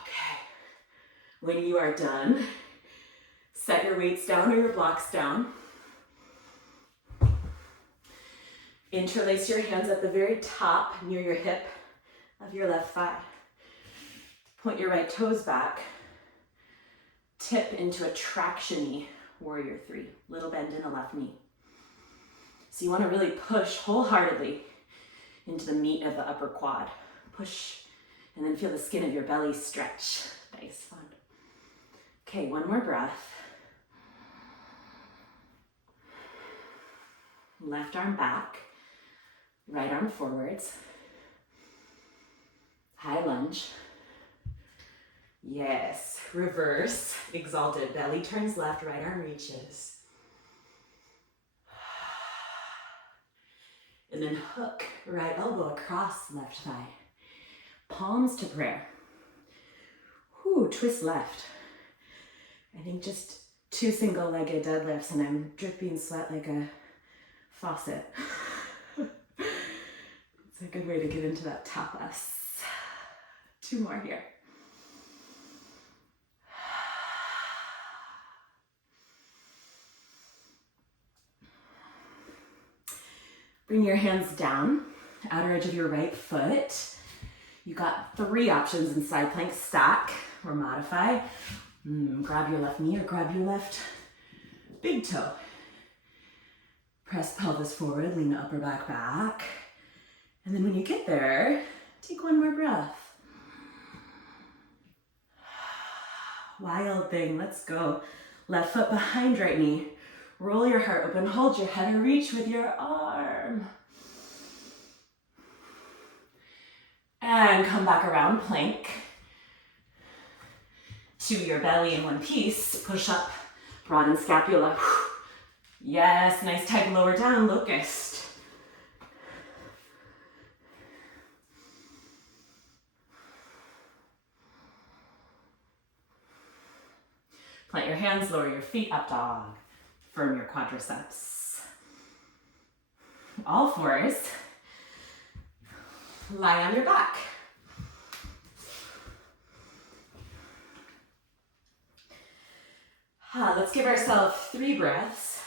Okay. When you are done, set your weights down or your blocks down. Interlace your hands at the very top near your hip of your left thigh. Point your right toes back. Tip into a traction-y, warrior 3. Little bend in a left knee. So you want to really push wholeheartedly into the meat of the upper quad. Push, and then feel the skin of your belly stretch. Nice, fun. Okay, 1 more breath. Left arm back, right arm forwards. High lunge. Yes, reverse, exalted. Belly turns left, right arm reaches. And then hook, right elbow across left thigh. Palms to prayer. Whew, twist left. I think just 2 single-legged deadlifts and I'm dripping sweat like a faucet. It's a good way to get into that tapas. 2 more here. Bring your hands down, outer edge of your right foot. You got 3 options in side plank: stack or modify. Grab your left knee or grab your left big toe. Press pelvis forward, lean the upper back back. And then when you get there, take 1 more breath. Wild thing, let's go. Left foot behind right knee. Roll your heart open, hold your head or reach with your arm. And come back around, plank. To your belly in one piece, push up, broaden scapula. Yes, nice tight lower down, locust. Plant your hands, lower your feet, up dog. Firm your quadriceps. All fours. Lie on your back. Let's give ourselves 3 breaths.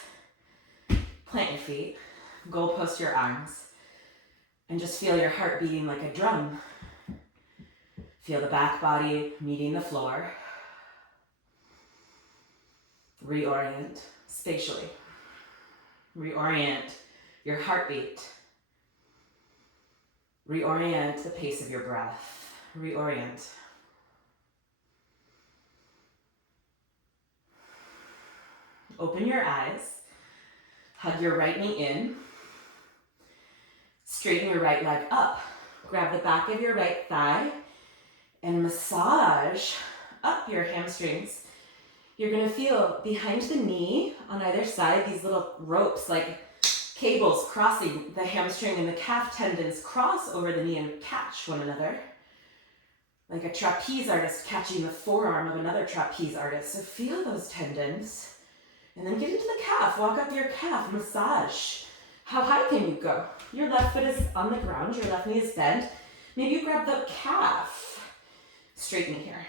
Plant your feet, goalpost your arms, and just feel your heart beating like a drum. Feel the back body meeting the floor. Reorient spatially. Reorient your heartbeat. Reorient the pace of your breath. Reorient. Open your eyes. Hug your right knee in. Straighten your right leg up. Grab the back of your right thigh and massage up your hamstrings. You're gonna feel behind the knee on either side these little ropes like cables crossing the hamstring, and the calf tendons cross over the knee and catch one another. Like a trapeze artist catching the forearm of another trapeze artist. So feel those tendons. And then get into the calf, walk up your calf, massage. How high can you go? Your left foot is on the ground, your left knee is bent. Maybe you grab the calf. Straighten here.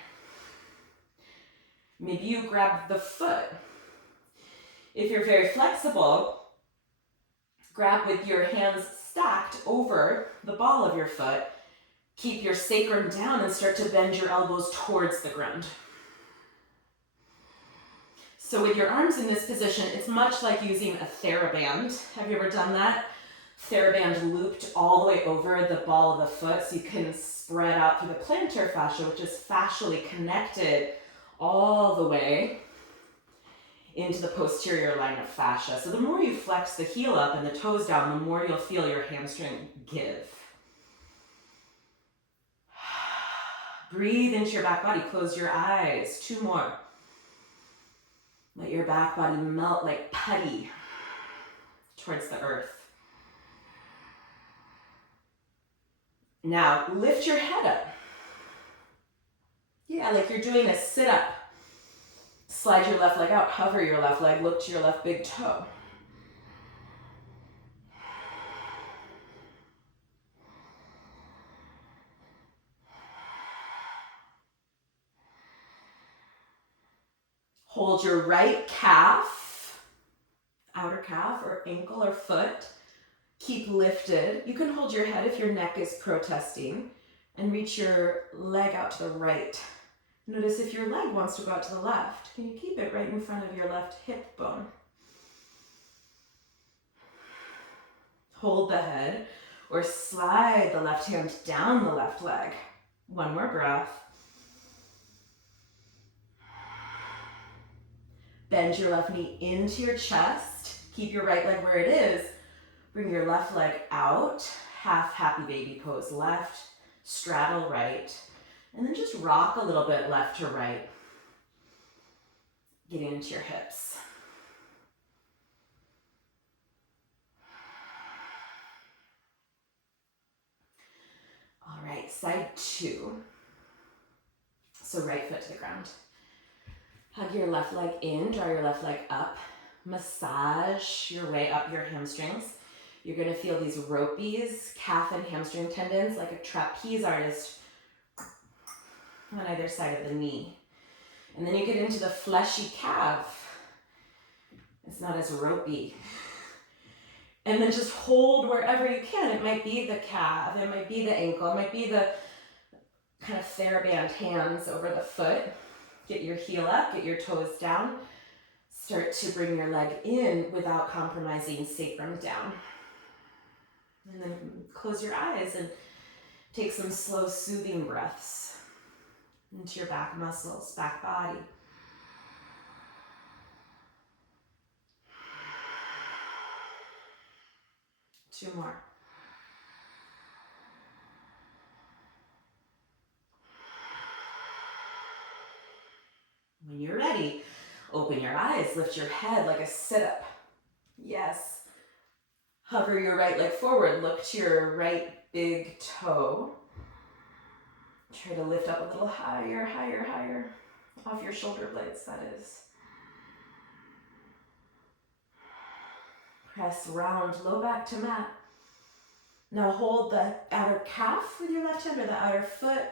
Maybe you grab the foot. If you're very flexible, grab with your hands stacked over the ball of your foot. Keep your sacrum down and start to bend your elbows towards the ground. So with your arms in this position, it's much like using a TheraBand. Have you ever done that? TheraBand looped all the way over the ball of the foot so you can spread out through the plantar fascia, which is fascially connected all the way into the posterior line of fascia. So the more you flex the heel up and the toes down, the more you'll feel your hamstring give. Breathe into your back body, close your eyes. 2 more. Let your back body melt like putty towards the earth. Now, lift your head up. Yeah, like you're doing a sit-up. Slide your left leg out, hover your left leg, look to your left big toe. Hold your right calf, outer calf or ankle or foot. Keep lifted. You can hold your head if your neck is protesting, and reach your leg out to the right. Notice if your leg wants to go out to the left. Can you keep it right in front of your left hip bone? Hold the head or slide the left hand down the left leg. 1 more breath. Bend your left knee into your chest. Keep your right leg where it is. Bring your left leg out, half happy baby pose left, straddle right, and then just rock a little bit left to right, getting into your hips. All right, side two. So right foot to the ground. Hug your left leg in, draw your left leg up. Massage your way up your hamstrings. You're gonna feel these ropies, calf and hamstring tendons, like a trapeze artist on either side of the knee. And then you get into the fleshy calf. It's not as ropey. And then just hold wherever you can. It might be the calf, it might be the ankle, it might be the kind of TheraBand hands over the foot. Get your heel up, get your toes down. Start to bring your leg in without compromising sacrum down. And then close your eyes and take some slow, soothing breaths into your back muscles, back body. Two more. When you're ready, open your eyes, lift your head like a sit-up. Yes. Hover your right leg forward, look to your right big toe. Try to lift up a little higher, higher, higher. Off your shoulder blades, that is. Press round, low back to mat. Now hold the outer calf with your left hand or the outer foot.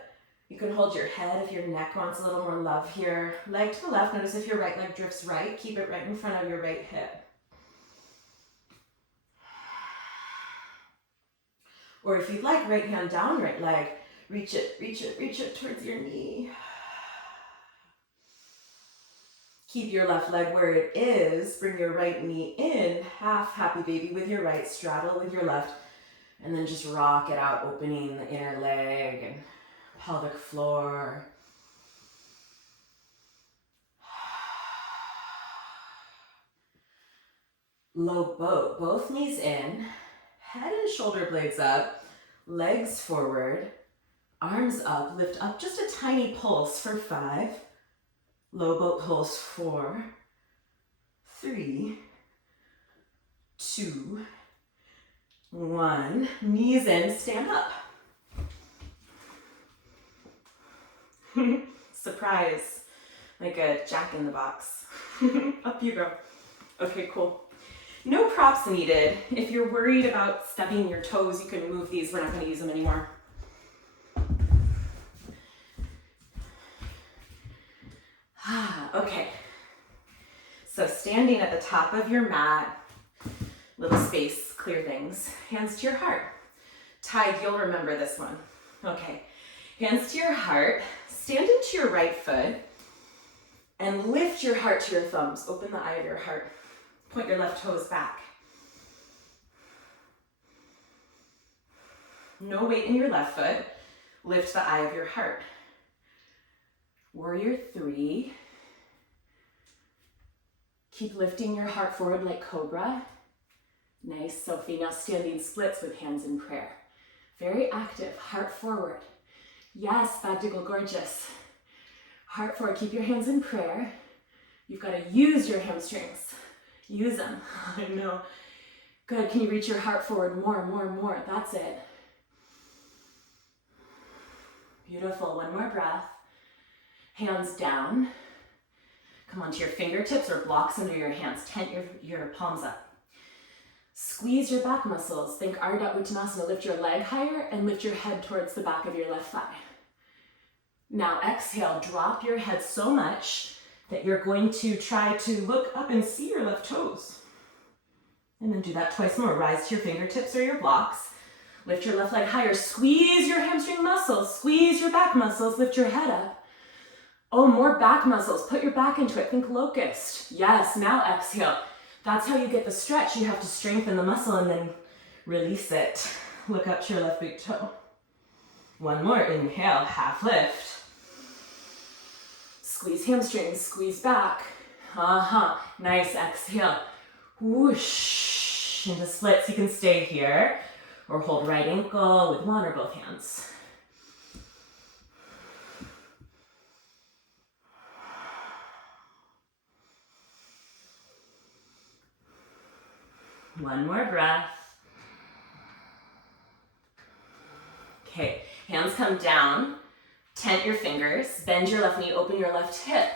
You can hold your head if your neck wants a little more love here. Leg to the left. Notice if your right leg drifts right, keep it right in front of your right hip. Or if you'd like, right hand down, right leg. Reach it, reach it, reach it towards your knee. Keep your left leg where it is. Bring your right knee in. Half happy baby with your right. Straddle with your left. And then just rock it out, opening the inner leg and pelvic floor. Low boat, both knees in, head and shoulder blades up, legs forward, arms up, lift up just a tiny pulse for 5. Low boat pulse 4, 3, 2, 1. Knees in, stand up. Surprise, like a Jack in the Box. Up you go. Okay, cool. No props needed. If you're worried about stubbing your toes, you can move these. We're not going to use them anymore. Okay. So standing at the top of your mat, little space, clear things. Hands to your heart. Tide, you'll remember this one. Okay. Hands to your heart. Stand into your right foot and lift your heart to your thumbs. Open the eye of your heart. Point your left toes back. No weight in your left foot. Lift the eye of your heart. Warrior 3. Keep lifting your heart forward like cobra. Nice, Sophie. Now standing splits with hands in prayer. Very active, heart forward. Yes, Badigal gorgeous. Heart forward, keep your hands in prayer. You've got to use your hamstrings. Use them. I know. Good, can you reach your heart forward more, more, more? That's it. Beautiful, one more breath. Hands down. Come onto your fingertips or blocks under your hands. Tent your palms up. Squeeze your back muscles. Think Ardha Uttanasana. Lift your leg higher and lift your head towards the back of your left thigh. Now exhale, drop your head so much that you're going to try to look up and see your left toes. And then do that twice more. Rise to your fingertips or your blocks. Lift your left leg higher. Squeeze your hamstring muscles. Squeeze your back muscles. Lift your head up. Oh, more back muscles. Put your back into it. Think locust. Yes, now exhale. That's how you get the stretch. You have to strengthen the muscle and then release it. Look up to your left big toe. One more. Inhale, half lift. Squeeze hamstrings, squeeze back. Nice, exhale. Whoosh. into splits. You can stay here or hold right ankle with one or both hands. One more breath. Okay, hands come down, tent your fingers, bend your left knee, open your left hip.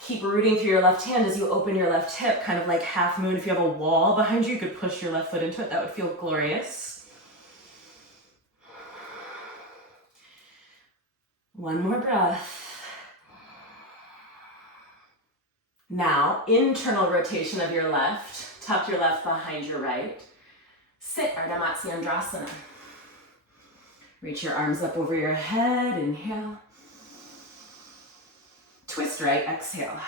Keep rooting through your left hand as you open your left hip, kind of like half moon. If you have a wall behind you, you could push your left foot into it. That would feel glorious. One more breath. Now, internal rotation of your left. Tuck your left behind your right. Sit, Ardha Matsyendrasana. Reach your arms up over your head, inhale. Twist right, exhale.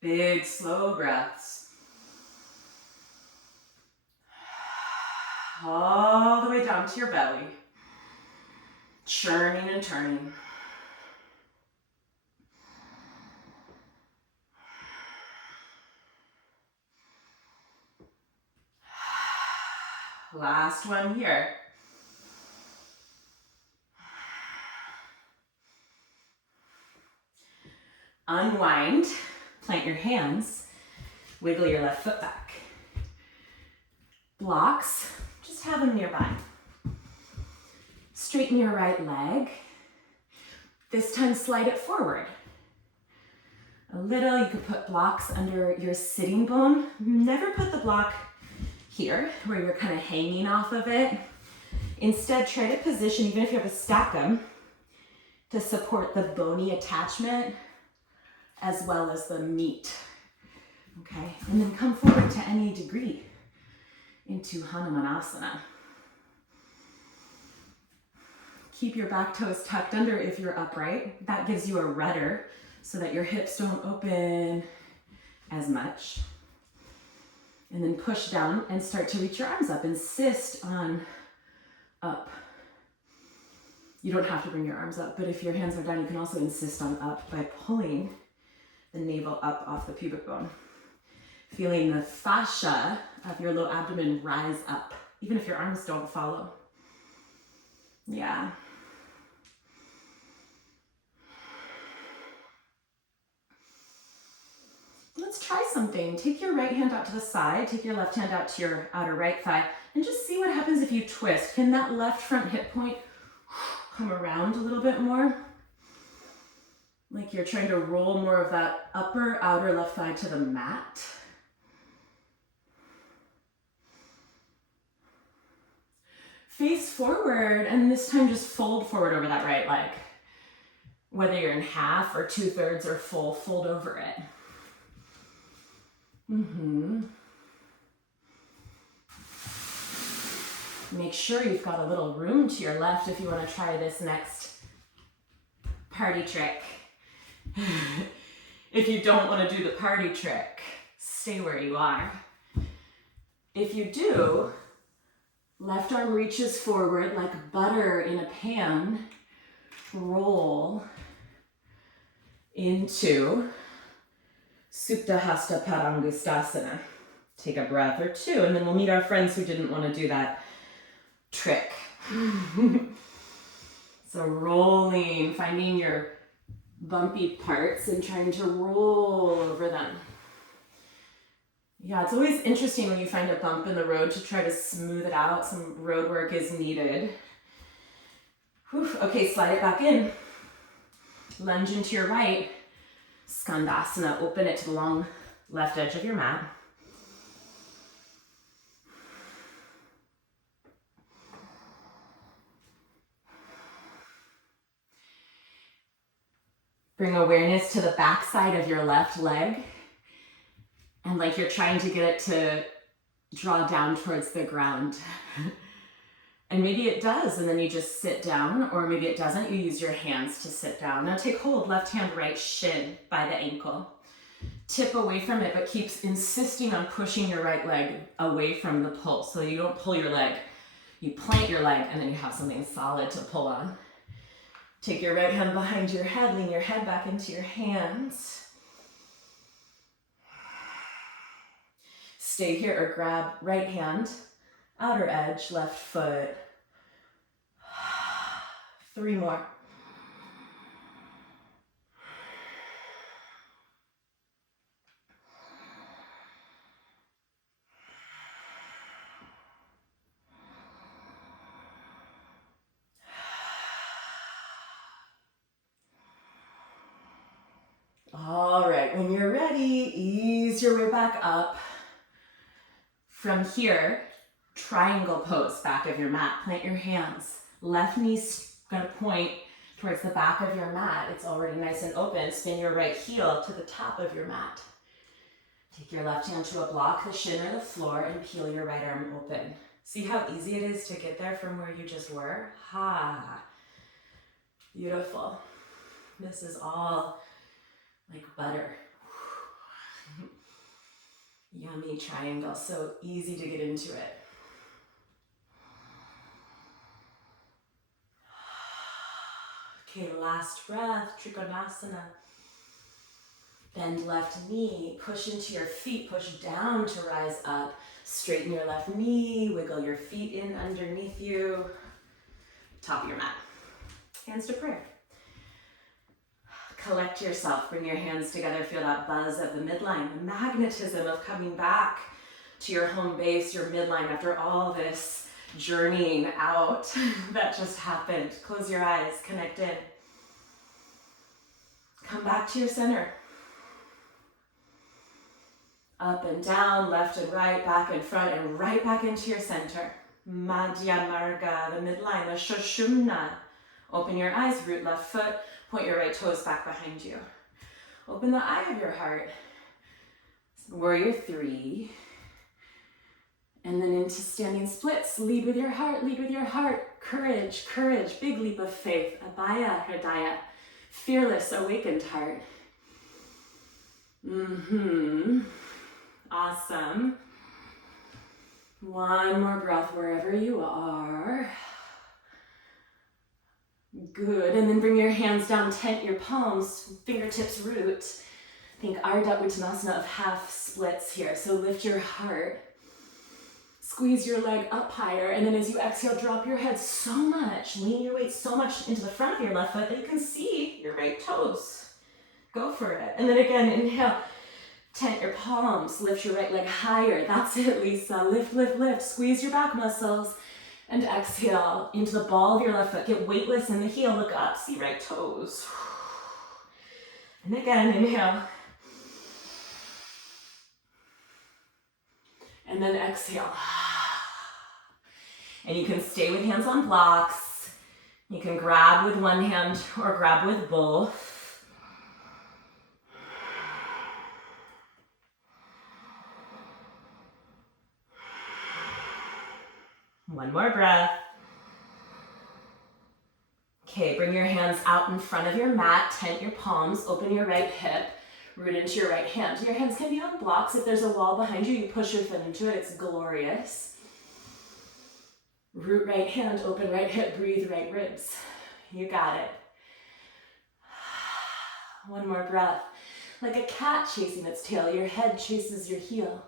Big, slow breaths. All the way down to your belly. Churning and turning. Last one here. Unwind, plant your hands, wiggle your left foot back. Blocks, just have them nearby. Straighten your right leg. This time slide it forward. A little, you could put blocks under your sitting bone. Never put the block here, where you're kind of hanging off of it. Instead, try to position, even if you have to stack them, to support the bony attachment as well as the meat. Okay, and then come forward to any degree into Hanumanasana. Keep your back toes tucked under if you're upright. That gives you a rudder so that your hips don't open as much. And then push down and start to reach your arms up. Insist on up. You don't have to bring your arms up, but if your hands are down, you can also insist on up by pulling the navel up off the pubic bone. Feeling the fascia of your low abdomen rise up, even if your arms don't follow. Yeah. Let's try something. Take your right hand out to the side, take your left hand out to your outer right thigh, and just see what happens if you twist. Can that left front hip point come around a little bit more? Like you're trying to roll more of that upper outer left thigh to the mat. Face forward, and this time just fold forward over that right leg. Whether you're in half or 2/3 or full, fold over it. Make sure you've got a little room to your left if you want to try this next party trick. If you don't want to do the party trick, stay where you are. If you do, left arm reaches forward like butter in a pan. Roll into Supta Hasta Padangustasana. Take a breath or two, and then we'll meet our friends who didn't want to do that trick. So rolling, finding your bumpy parts and trying to roll over them. Yeah, it's always interesting when you find a bump in the road to try to smooth it out. Some road work is needed. Whew. Okay, slide it back in. Lunge into your right. Skandasana, open it to the long left edge of your mat. Bring awareness to the back side of your left leg. And like you're trying to get it to draw down towards the ground. And maybe it does, and then you just sit down, or maybe it doesn't, you use your hands to sit down. Now take hold, left hand, right shin by the ankle. Tip away from it, but keep insisting on pushing your right leg away from the pull. So you don't pull your leg, you plant your leg, and then you have something solid to pull on. Take your right hand behind your head, lean your head back into your hands. Stay here or grab right hand, outer edge, left foot. 3 more. All right, when you're ready, ease your way back up. From here, triangle pose, back of your mat. Plant your hands. Left knee's gonna point towards the back of your mat. It's already nice and open. Spin your right heel to the top of your mat. Take your left hand to a block, the shin or the floor, and peel your right arm open. See how easy it is to get there from where you just were? Ha! Beautiful. This is all like butter. Yummy triangle, so easy to get into it. Okay, last breath, Trikonasana. Bend left knee, push into your feet, push down to rise up. Straighten your left knee, wiggle your feet in underneath you. Top of your mat. Hands to prayer. Collect yourself, bring your hands together, feel that buzz of the midline, the magnetism of coming back to your home base, your midline after all this journeying out that just happened. Close your eyes, connect in. Come back to your center. Up and down, left and right, back and front, and right back into your center. Madhya Marga, the midline, the Sushumna. Open your eyes, root left foot, point your right toes back behind you. Open the eye of your heart. Warrior 3. And then into standing splits. Lead with your heart, lead with your heart. Courage, courage, big leap of faith. Abhaya Hridaya, fearless, awakened heart. Awesome. One more breath wherever you are. Good, and then bring your hands down, tent your palms, fingertips root. Think Ardha Uttanasana of half splits here. So lift your heart, squeeze your leg up higher, and then as you exhale, drop your head so much, lean your weight so much into the front of your left foot that you can see your right toes. Go for it. And then again, inhale, tent your palms, lift your right leg higher. That's it, Lisa. Lift, lift, lift. Squeeze your back muscles. And exhale into the ball of your left foot. Get weightless in the heel. Look up. See right toes. And again, inhale. And then exhale. And you can stay with hands on blocks. You can grab with one hand or grab with both. One more breath. Okay, bring your hands out in front of your mat, tent your palms, open your right hip, root into your right hand. Your hands can be on blocks. If there's a wall behind you, you push your foot into it. It's glorious. Root right hand, open right hip, breathe right ribs. You got it. One more breath. Like a cat chasing its tail, your head chases your heel.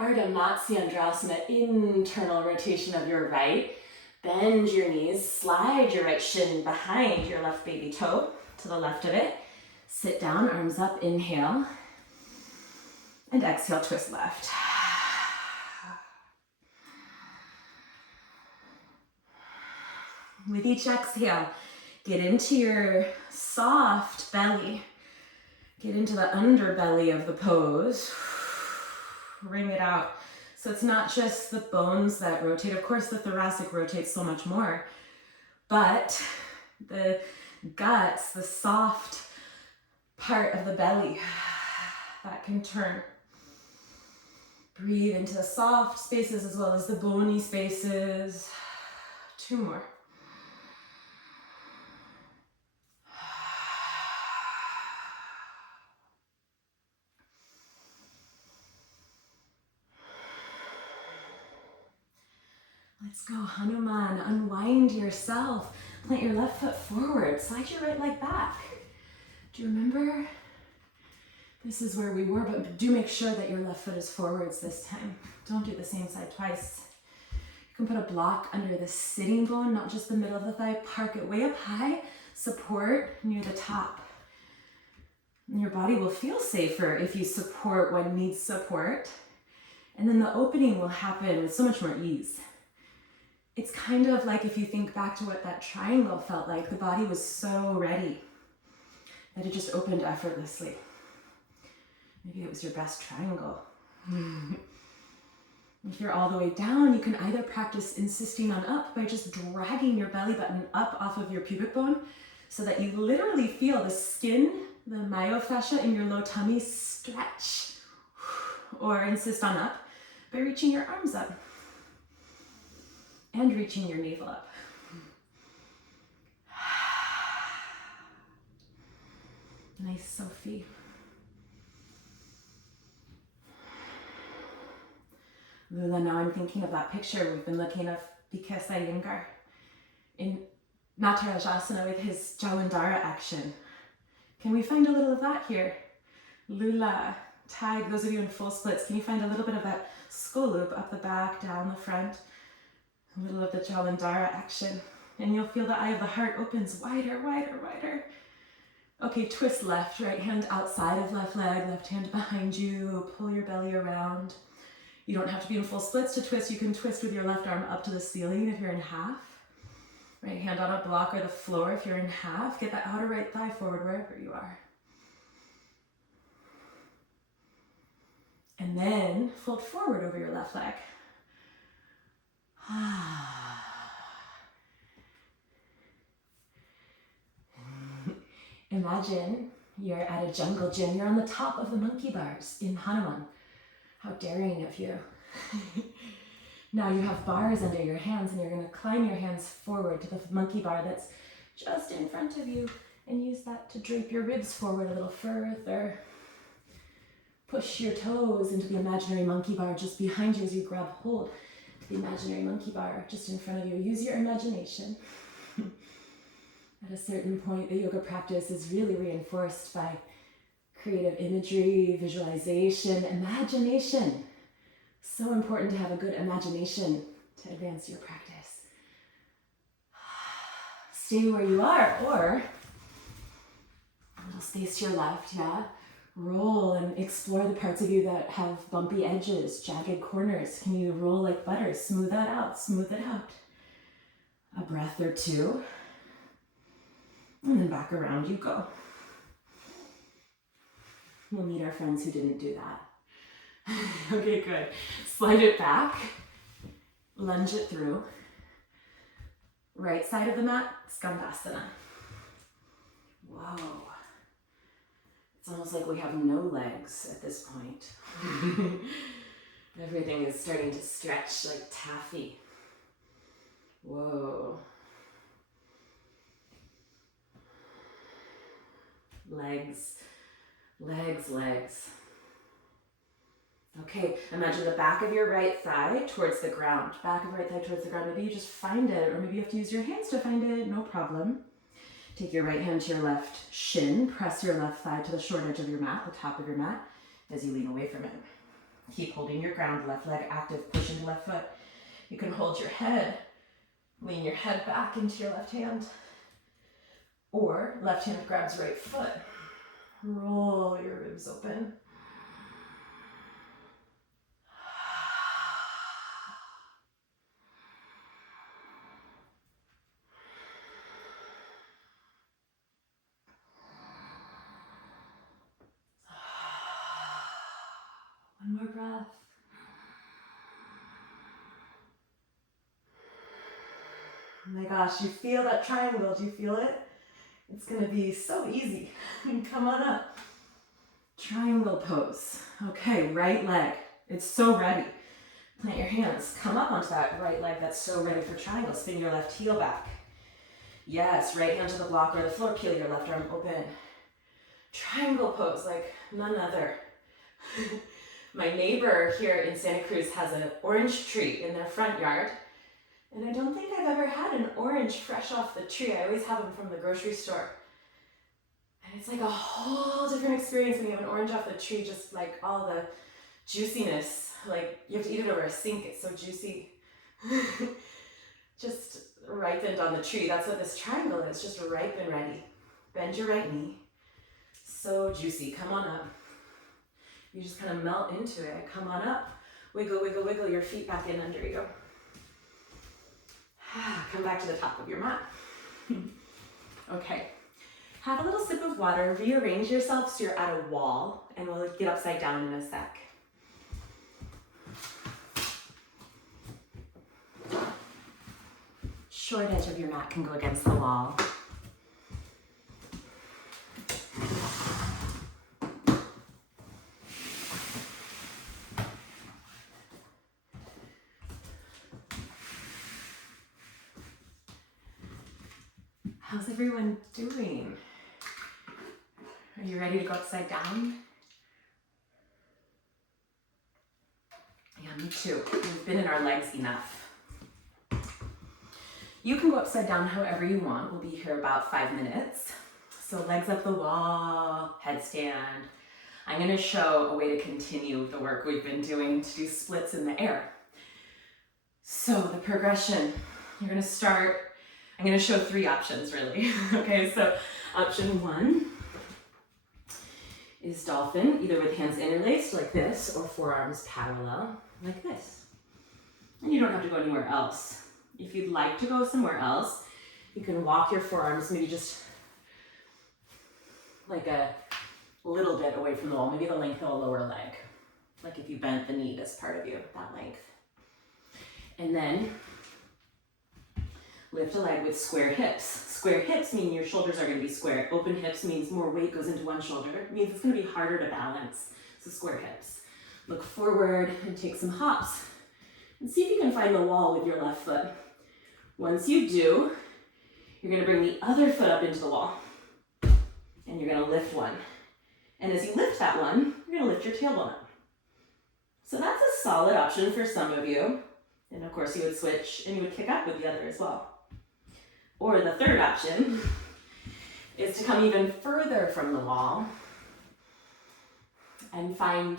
Ardha Matsyendrasana, internal rotation of your right. Bend your knees, slide your right shin behind your left baby toe to the left of it. Sit down, arms up, inhale. And exhale, twist left. With each exhale, get into your soft belly. Get into the underbelly of the pose. Wring it out. So it's not just the bones that rotate. Of course, the thoracic rotates so much more, but the guts, the soft part of the belly, that can turn. Breathe into the soft spaces as well as the bony spaces. 2 more. Let's go, Hanuman. Unwind yourself. Plant your left foot forward. Slide your right leg back. Do you remember? This is where we were, but do make sure that your left foot is forwards this time. Don't do the same side twice. You can put a block under the sitting bone, not just the middle of the thigh. Park it way up high. Support near the top. And your body will feel safer if you support what needs support. And then the opening will happen with so much more ease. It's kind of like if you think back to what that triangle felt like, the body was so ready that it just opened effortlessly. Maybe it was your best triangle. If you're all the way down, you can either practice insisting on up by just dragging your belly button up off of your pubic bone so that you literally feel the skin, the myofascia in your low tummy stretch. Or insist on up by reaching your arms up and reaching your navel up. Nice, Sophie. Lula, now I'm thinking of that picture we've been looking of Bikesa Iyengar in Natarajasana with his Jalandhara action. Can we find a little of that here? Lula, tag, those of you in full splits, can you find a little bit of that skull loop up the back, down the front? A little of the Jalandhara action. And you'll feel the eye of the heart opens wider, wider, wider. Okay, twist left, right hand outside of left leg, left hand behind you. Pull your belly around. You don't have to be in full splits to twist. You can twist with your left arm up to the ceiling if you're in half. Right hand on a block or the floor if you're in half. Get that outer right thigh forward wherever you are. And then fold forward over your left leg. Imagine you're at a jungle gym. You're on the top of the monkey bars in Hanuman. How daring of you. Now you have bars under your hands and you're going to climb your hands forward to the monkey bar that's just in front of you and use that to drape your ribs forward a little further. Push your toes into the imaginary monkey bar just behind you as you grab hold to the imaginary monkey bar just in front of you. Use your imagination. At a certain point, the yoga practice is really reinforced by creative imagery, visualization, imagination. So important to have a good imagination to advance your practice. Stay where you are, or a little space to your left, yeah? Roll and explore the parts of you that have bumpy edges, jagged corners. Can you roll like butter? Smooth that out, smooth it out. A breath or two. And then back around you go. We'll meet our friends who didn't do that. Okay, good. Slide it back. Lunge it through. Right side of the mat, Skandasana. Whoa. It's almost like we have no legs at this point. Everything is starting to stretch like taffy. Whoa. Legs, legs, legs. Okay, imagine the back of your right thigh towards the ground. Back of right thigh towards the ground. Maybe you just find it, or maybe you have to use your hands to find it, no problem. Take your right hand to your left shin. Press your left thigh to the short edge of your mat, the top of your mat, as you lean away from it. Keep holding your ground, left leg active, pushing the left foot. You can hold your head, lean your head back into your left hand. Or left hand grabs right foot. Roll your ribs open. One more breath. Oh my gosh, you feel that triangle? Do you feel it? It's gonna be so easy. Come on up. Triangle pose. Okay, right leg. It's so ready. Plant your hands. Come up onto that right leg that's so ready for triangle. Spin your left heel back. Yes, right hand to the block or the floor. Peel your left arm open. Triangle pose like none other. My neighbor here in Santa Cruz has an orange tree in their front yard. And I don't think I've ever had an orange fresh off the tree. I always have them from the grocery store. And it's like a whole different experience when you have an orange off the tree, just like all the juiciness. Like you have to eat it over a sink, it's so juicy. Just ripened on the tree. That's what this triangle is, just ripe and ready. Bend your right knee. So juicy, come on up. You just kind of melt into it. Come on up, wiggle, wiggle, wiggle your feet back in under you. Come back to the top of your mat. Okay, have a little sip of water, rearrange yourself so you're at a wall, and we'll get upside down in a sec. Short edge of your mat can go against the wall. How's everyone doing? Are you ready to go upside down? Yeah, me too. We've been in our legs enough. You can go upside down however you want. We'll be here about 5 minutes. So legs up the wall, headstand. I'm gonna show a way to continue the work we've been doing to do splits in the air. So the progression, you're gonna start, I'm gonna show 3 options really. Okay, so option 1 is dolphin, either with hands interlaced like this or forearms parallel like this. And you don't have to go anywhere else. If you'd like to go somewhere else, you can walk your forearms maybe just like a little bit away from the wall, maybe the length of a lower leg. Like if you bent the knee, this part of you, that length. And then lift a leg with square hips. Square hips mean your shoulders are gonna be square. Open hips means more weight goes into one shoulder. It means it's gonna be harder to balance. So square hips. Look forward and take some hops. And see if you can find the wall with your left foot. Once you do, you're gonna bring the other foot up into the wall. And you're gonna lift one. And as you lift that one, you're gonna lift your tailbone up. So that's a solid option for some of you. And of course you would switch and you would kick up with the other as well. Or the third option is to come even further from the wall and find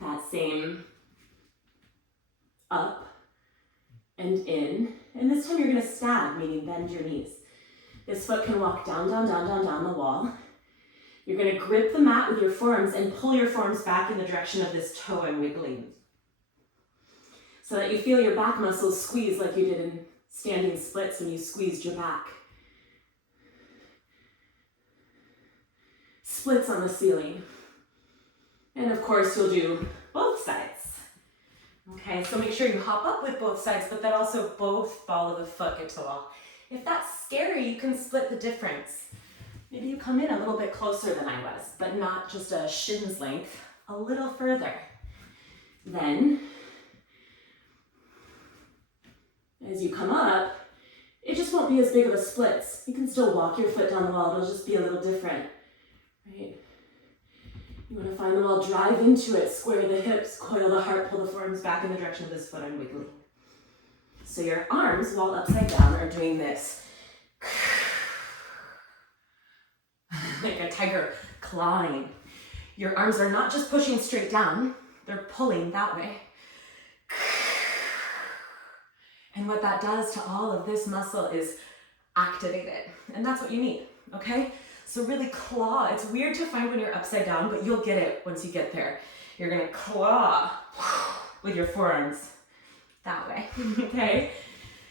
that same up and in. And this time you're gonna stab, meaning bend your knees. This foot can walk down, down, down, down, down the wall. You're gonna grip the mat with your forearms and pull your forearms back in the direction of this toe I'm wiggling. So that you feel your back muscles squeeze like you did in standing splits when you squeezed your back. Splits on the ceiling. And of course you'll do both sides. Okay, so make sure you hop up with both sides, but that also both ball of the foot get to the wall. If that's scary, you can split the difference. Maybe you come in a little bit closer than I was, but not just a shin's length, a little further. Then, as you come up, it just won't be as big of a split. You can still walk your foot down the wall, it'll just be a little different, right? You want to find the wall, drive into it, square the hips, coil the heart, pull the forearms back in the direction of this foot I'm wiggling. So your arms, while upside down, are doing this. Like a tiger clawing. Your arms are not just pushing straight down, they're pulling that way. And what that does to all of this muscle is activate it. And that's what you need, okay? So really claw. It's weird to find when you're upside down, but you'll get it once you get there. You're gonna claw with your forearms that way, okay?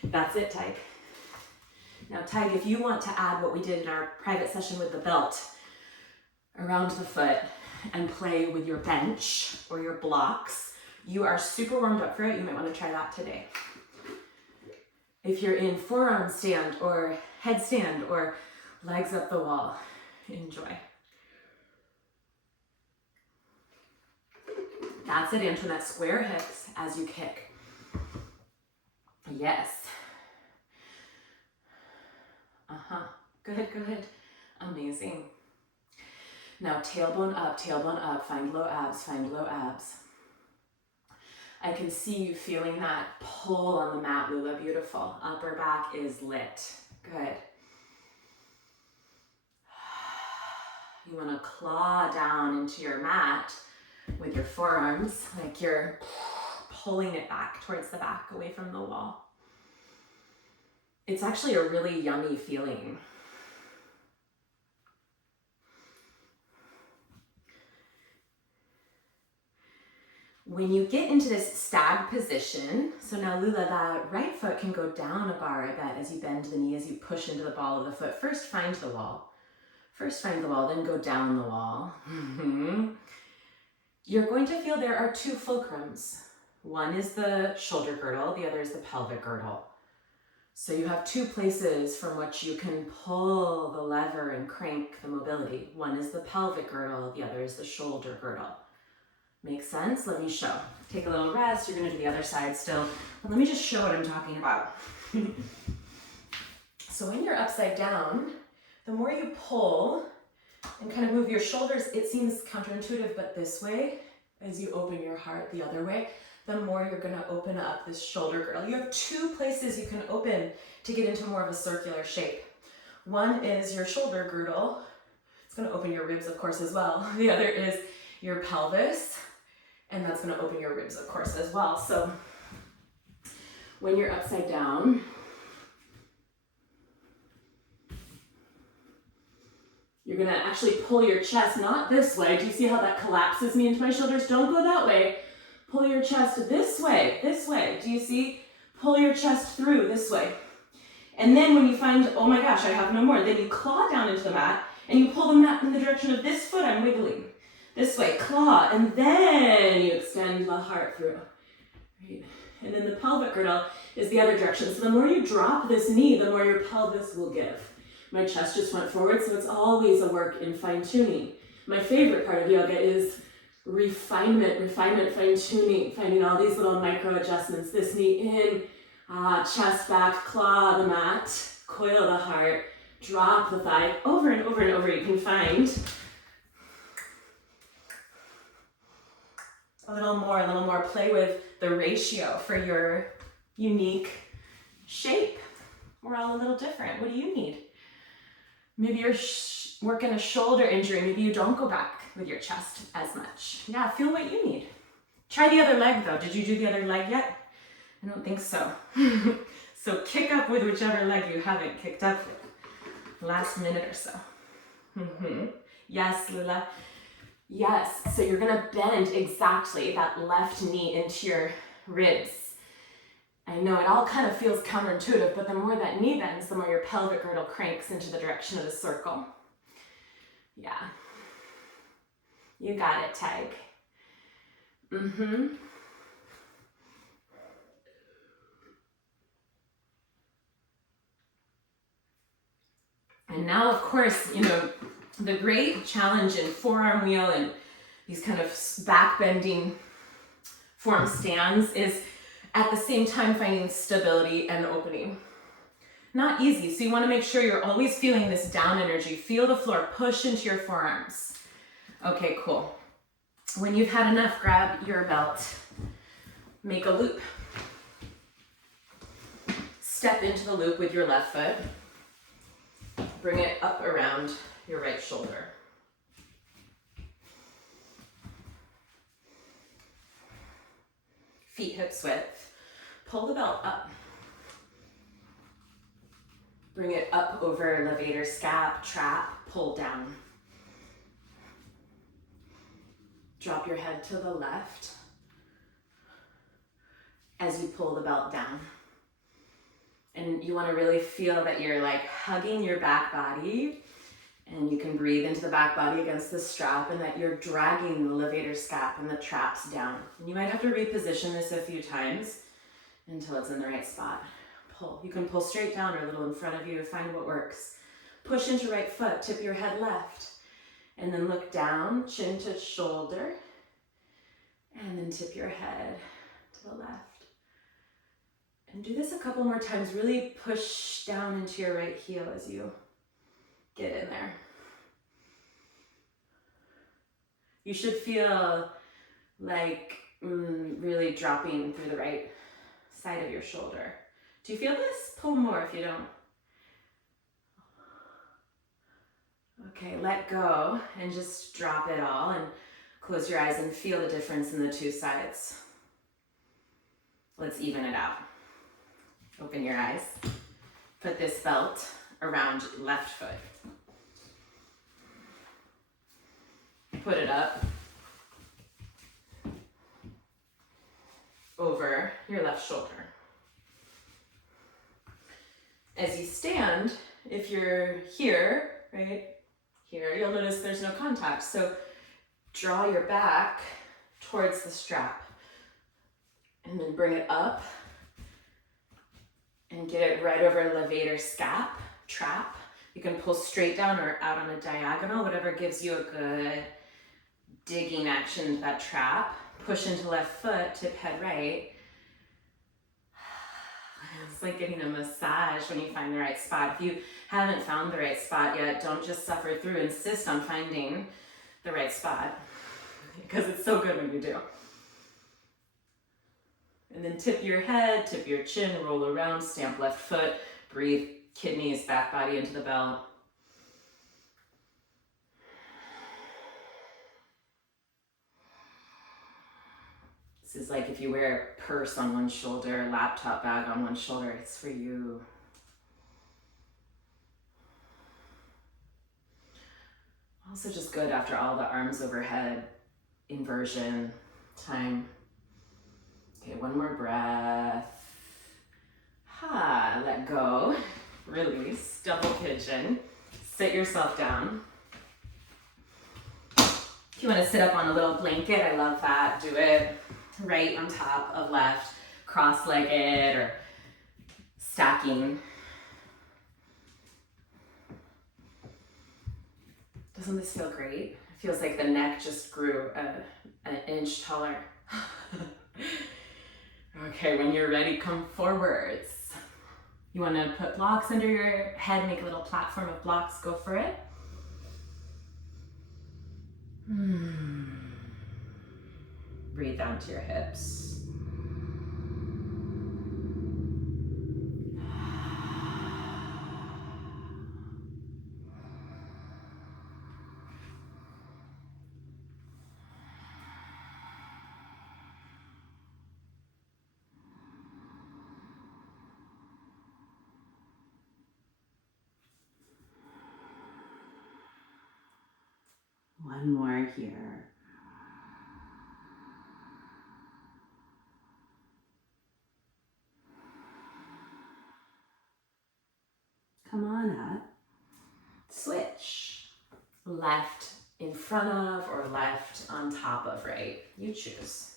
That's it, Tyke. Now, Tyke, if you want to add what we did in our private session with the belt around the foot and play with your bench or your blocks, you are super warmed up for it. You might want to try that today. If you're in forearm stand or headstand or legs up the wall, enjoy. That's it, Antoinette. Square hips as you kick. Yes. Good, good. Amazing. Now tailbone up, find low abs, find low abs. I can see you feeling that pull on the mat, Lula. Beautiful. Upper back is lit. Good. You want to claw down into your mat with your forearms, like you're pulling it back towards the back, away from the wall. It's actually a really yummy feeling. When you get into this stag position, so now Lula, that right foot can go down a bar a bit as you bend the knee, as you push into the ball of the foot. First find the wall. First find the wall, then go down the wall. You're going to feel there are two fulcrums. One is the shoulder girdle, the other is the pelvic girdle. So you have two places from which you can pull the lever and crank the mobility. One is the pelvic girdle, the other is the shoulder girdle. Make sense? Let me show. Take a little rest. You're going to do the other side still. But let me just show what I'm talking about. So when you're upside down, the more you pull and kind of move your shoulders, it seems counterintuitive, but this way, as you open your heart the other way, the more you're going to open up this shoulder girdle. You have two places you can open to get into more of a circular shape. One is your shoulder girdle. It's going to open your ribs, of course, as well. The other is your pelvis. And that's going to open your ribs, of course, as well. So when you're upside down, you're going to actually pull your chest, not this way. Do you see how that collapses me into my shoulders? Don't go that way. Pull your chest this way, this way. Do you see? Pull your chest through this way. And then when you find, oh my gosh, I have no more, then you claw down into the mat and you pull the mat in the direction of this foot I'm wiggling. This way, claw, and then you extend the heart through. Right? And then the pelvic girdle is the other direction. So the more you drop this knee, the more your pelvis will give. My chest just went forward, so it's always a work in fine-tuning. My favorite part of yoga is refinement, fine-tuning, finding all these little micro adjustments. This knee in, chest back, claw the mat, coil the heart, drop the thigh, over and over and over. You can find a little more, play with the ratio for your unique shape. We're all a little different. What do you need? Maybe you're working a shoulder injury. Maybe you don't go back with your chest as much. Yeah, feel what you need. Try the other leg though. Did you do the other leg yet? I don't think so. So kick up with whichever leg you haven't kicked up with. Last minute or so. Yes, Lula. Yes, so you're gonna bend exactly that left knee into your ribs. I know it all kind of feels counterintuitive, but the more that knee bends, the more your pelvic girdle cranks into the direction of the circle. Yeah. You got it, Tag. And now, of course, you know, the great challenge in forearm wheel and these kind of back bending form stands is at the same time finding stability and opening. Not easy, so you want to make sure you're always feeling this down energy. Feel the floor, push into your forearms. Okay, cool. When you've had enough, grab your belt, make a loop. Step into the loop with your left foot. Bring it up around your right shoulder. Feet hips width. Pull the belt up. Bring it up over levator scap, trap, pull down. Drop your head to the left as you pull the belt down. And you want to really feel that you're like hugging your back body, and you can breathe into the back body against the strap, and that you're dragging the levator scap and the traps down. And you might have to reposition this a few times until it's in the right spot. Pull. You can pull straight down or a little in front of you, find what works. Push into right foot, tip your head left, and then look down, chin to shoulder, and then tip your head to the left. And do this a couple more times. Really push down into your right heel as you get in there. You should feel like really dropping through the right side of your shoulder. Do you feel this? Pull more if you don't. Okay, let go and just drop it all and close your eyes and feel the difference in the two sides. Let's even it out. Open your eyes. Put this belt around your left foot. Put it up over your left shoulder. As you stand, if you're here, right here, you'll notice there's no contact. So draw your back towards the strap and then bring it up and get it right over levator scap, trap. You can pull straight down or out on a diagonal, whatever gives you a good digging action into that trap. Push into left foot, tip head right. It's like getting a massage when you find the right spot. If you haven't found the right spot yet, don't just suffer through. Insist on finding the right spot because it's so good when you do. And then tip your head, tip your chin, roll around, stamp left foot, breathe kidneys, back body into the belt. This is like if you wear a purse on one shoulder, laptop bag on one shoulder, it's for you. Also just good after all the arms overhead, inversion time. Okay, one more breath. Let go, release, double pigeon. Sit yourself down. If you want to sit up on a little blanket, I love that. Do it right on top of left, cross-legged or stacking. Doesn't this feel great? It feels like the neck just grew an inch taller. Okay, when you're ready, come forwards. You want to put blocks under your head, make a little platform of blocks, go for it. Breathe down to your hips. One more here. Come on up. Switch. Left in front of or left on top of right. You choose.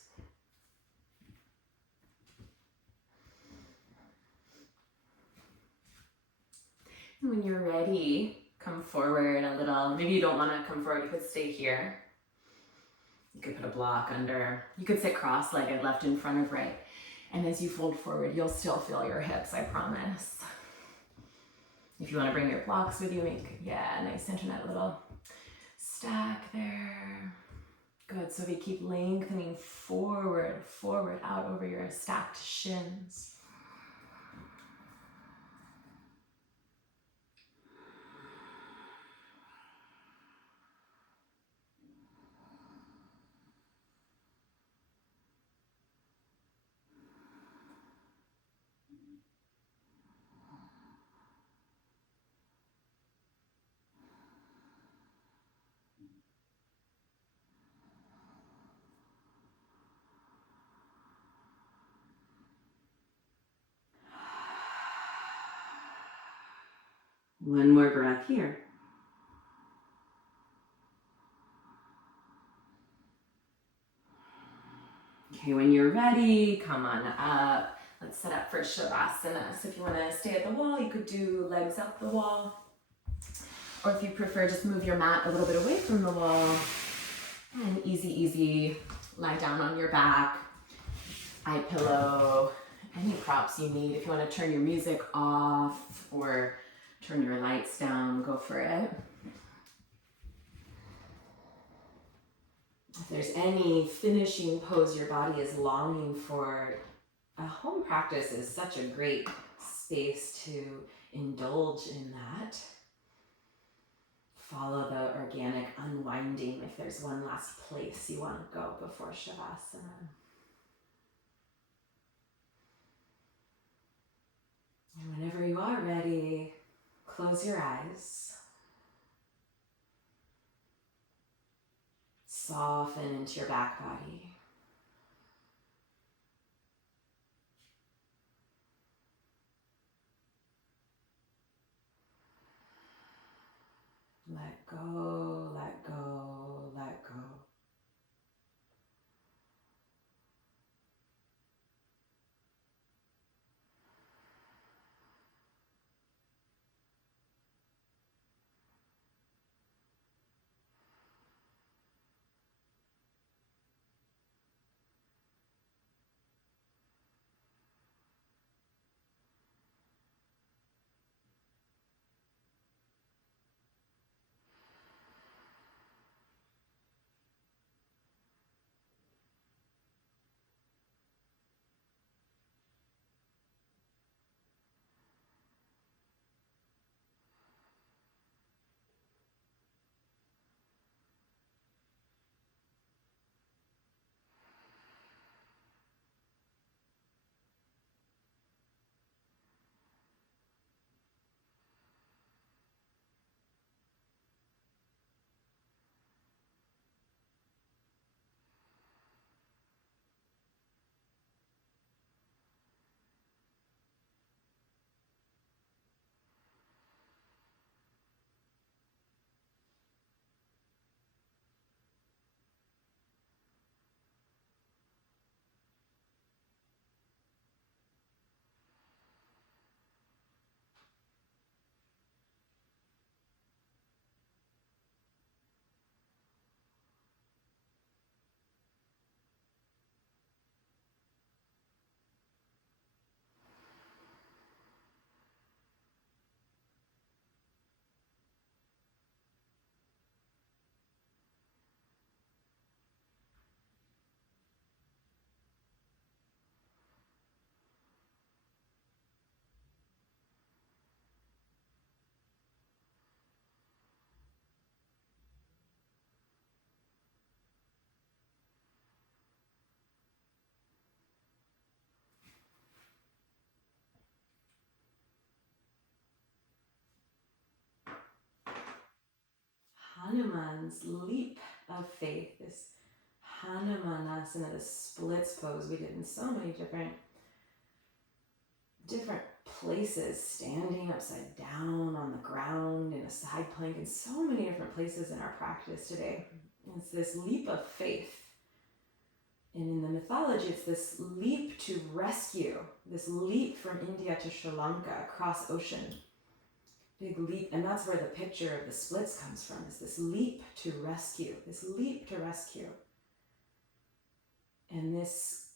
And when you're ready, come forward a little. Maybe you don't want to come forward. You could stay here. You could put a block under. You could sit cross-legged, left in front of right. And as you fold forward, you'll still feel your hips, I promise. If you want to bring your blocks with you, make, nice internet little stack there. Good, so we keep lengthening forward, out over your stacked shins. One more breath here. Okay, when you're ready, come on up. Let's set up for Shavasana. So if you want to stay at the wall, you could do legs up the wall. Or if you prefer, just move your mat a little bit away from the wall. And easy, lie down on your back. Eye pillow, any props you need. If you want to turn your music off or turn your lights down, go for it. If there's any finishing pose your body is longing for, a home practice is such a great space to indulge in that. Follow the organic unwinding if there's one last place you want to go before Shavasana. And whenever you are ready, close your eyes. Soften into your back body. Let go, let go, let go. Hanuman's leap of faith, this Hanumanasana, the splits pose we did in so many different places, standing upside down on the ground in a side plank, in so many different places in our practice today. It's this leap of faith. And in the mythology, it's this leap to rescue, this leap from India to Sri Lanka across ocean. Big leap, and that's where the picture of the splits comes from, is this leap to rescue, this leap to rescue. And this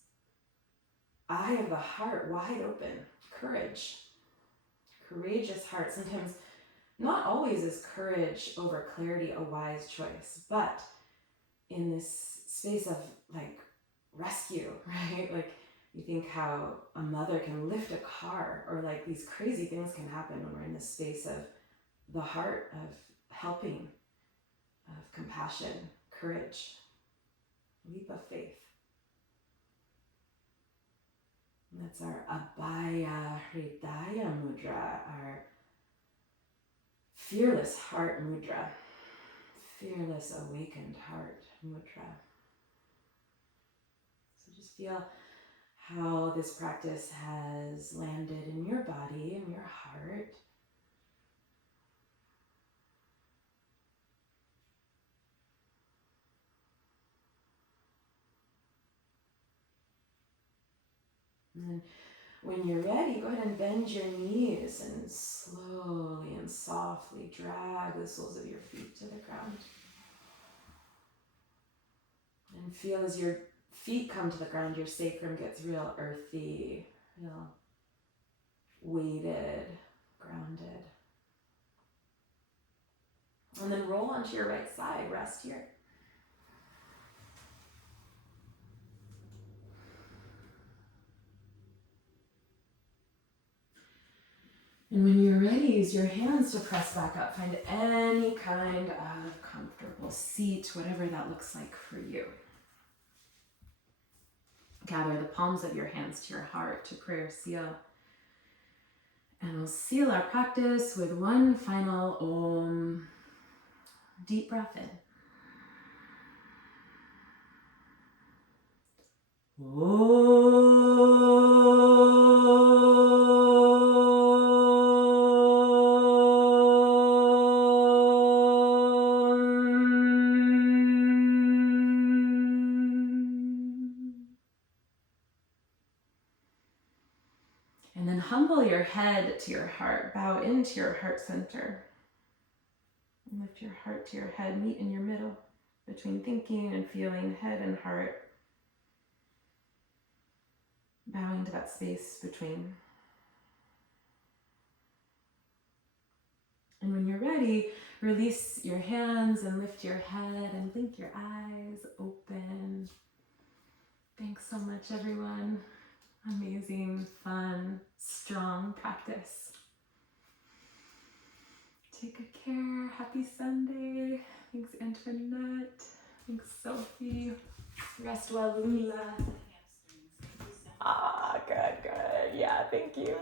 eye of the heart wide open, courage, courageous heart. Sometimes, not always is courage over clarity a wise choice, but in this space of like rescue, right? Like you think how a mother can lift a car, or like these crazy things can happen when we're in this space of the heart, of helping, of compassion, courage, leap of faith. And that's our Abhaya Hridaya Mudra, our fearless heart mudra, fearless awakened heart mudra. So just feel how this practice has landed in your body, in your heart. And then when you're ready, go ahead and bend your knees and slowly and softly drag the soles of your feet to the ground. And feel as your feet come to the ground, your sacrum gets real earthy, real weighted, grounded. And then roll onto your right side, rest here. And when you're ready, use your hands to press back up. Find any kind of comfortable seat, whatever that looks like for you. Gather the palms of your hands to your heart to prayer seal. And we'll seal our practice with one final Om. Deep breath in. And then humble your head to your heart. Bow into your heart center. And lift your heart to your head. Meet in your middle between thinking and feeling, head and heart. Bowing to that space between. And when you're ready, release your hands and lift your head and blink your eyes open. Thanks so much, everyone. Amazing, fun, strong practice. Take good care. Happy Sunday. Thanks, Antoinette. Thanks, Sophie. Rest well, Lula. Ah, good. Yeah, thank you.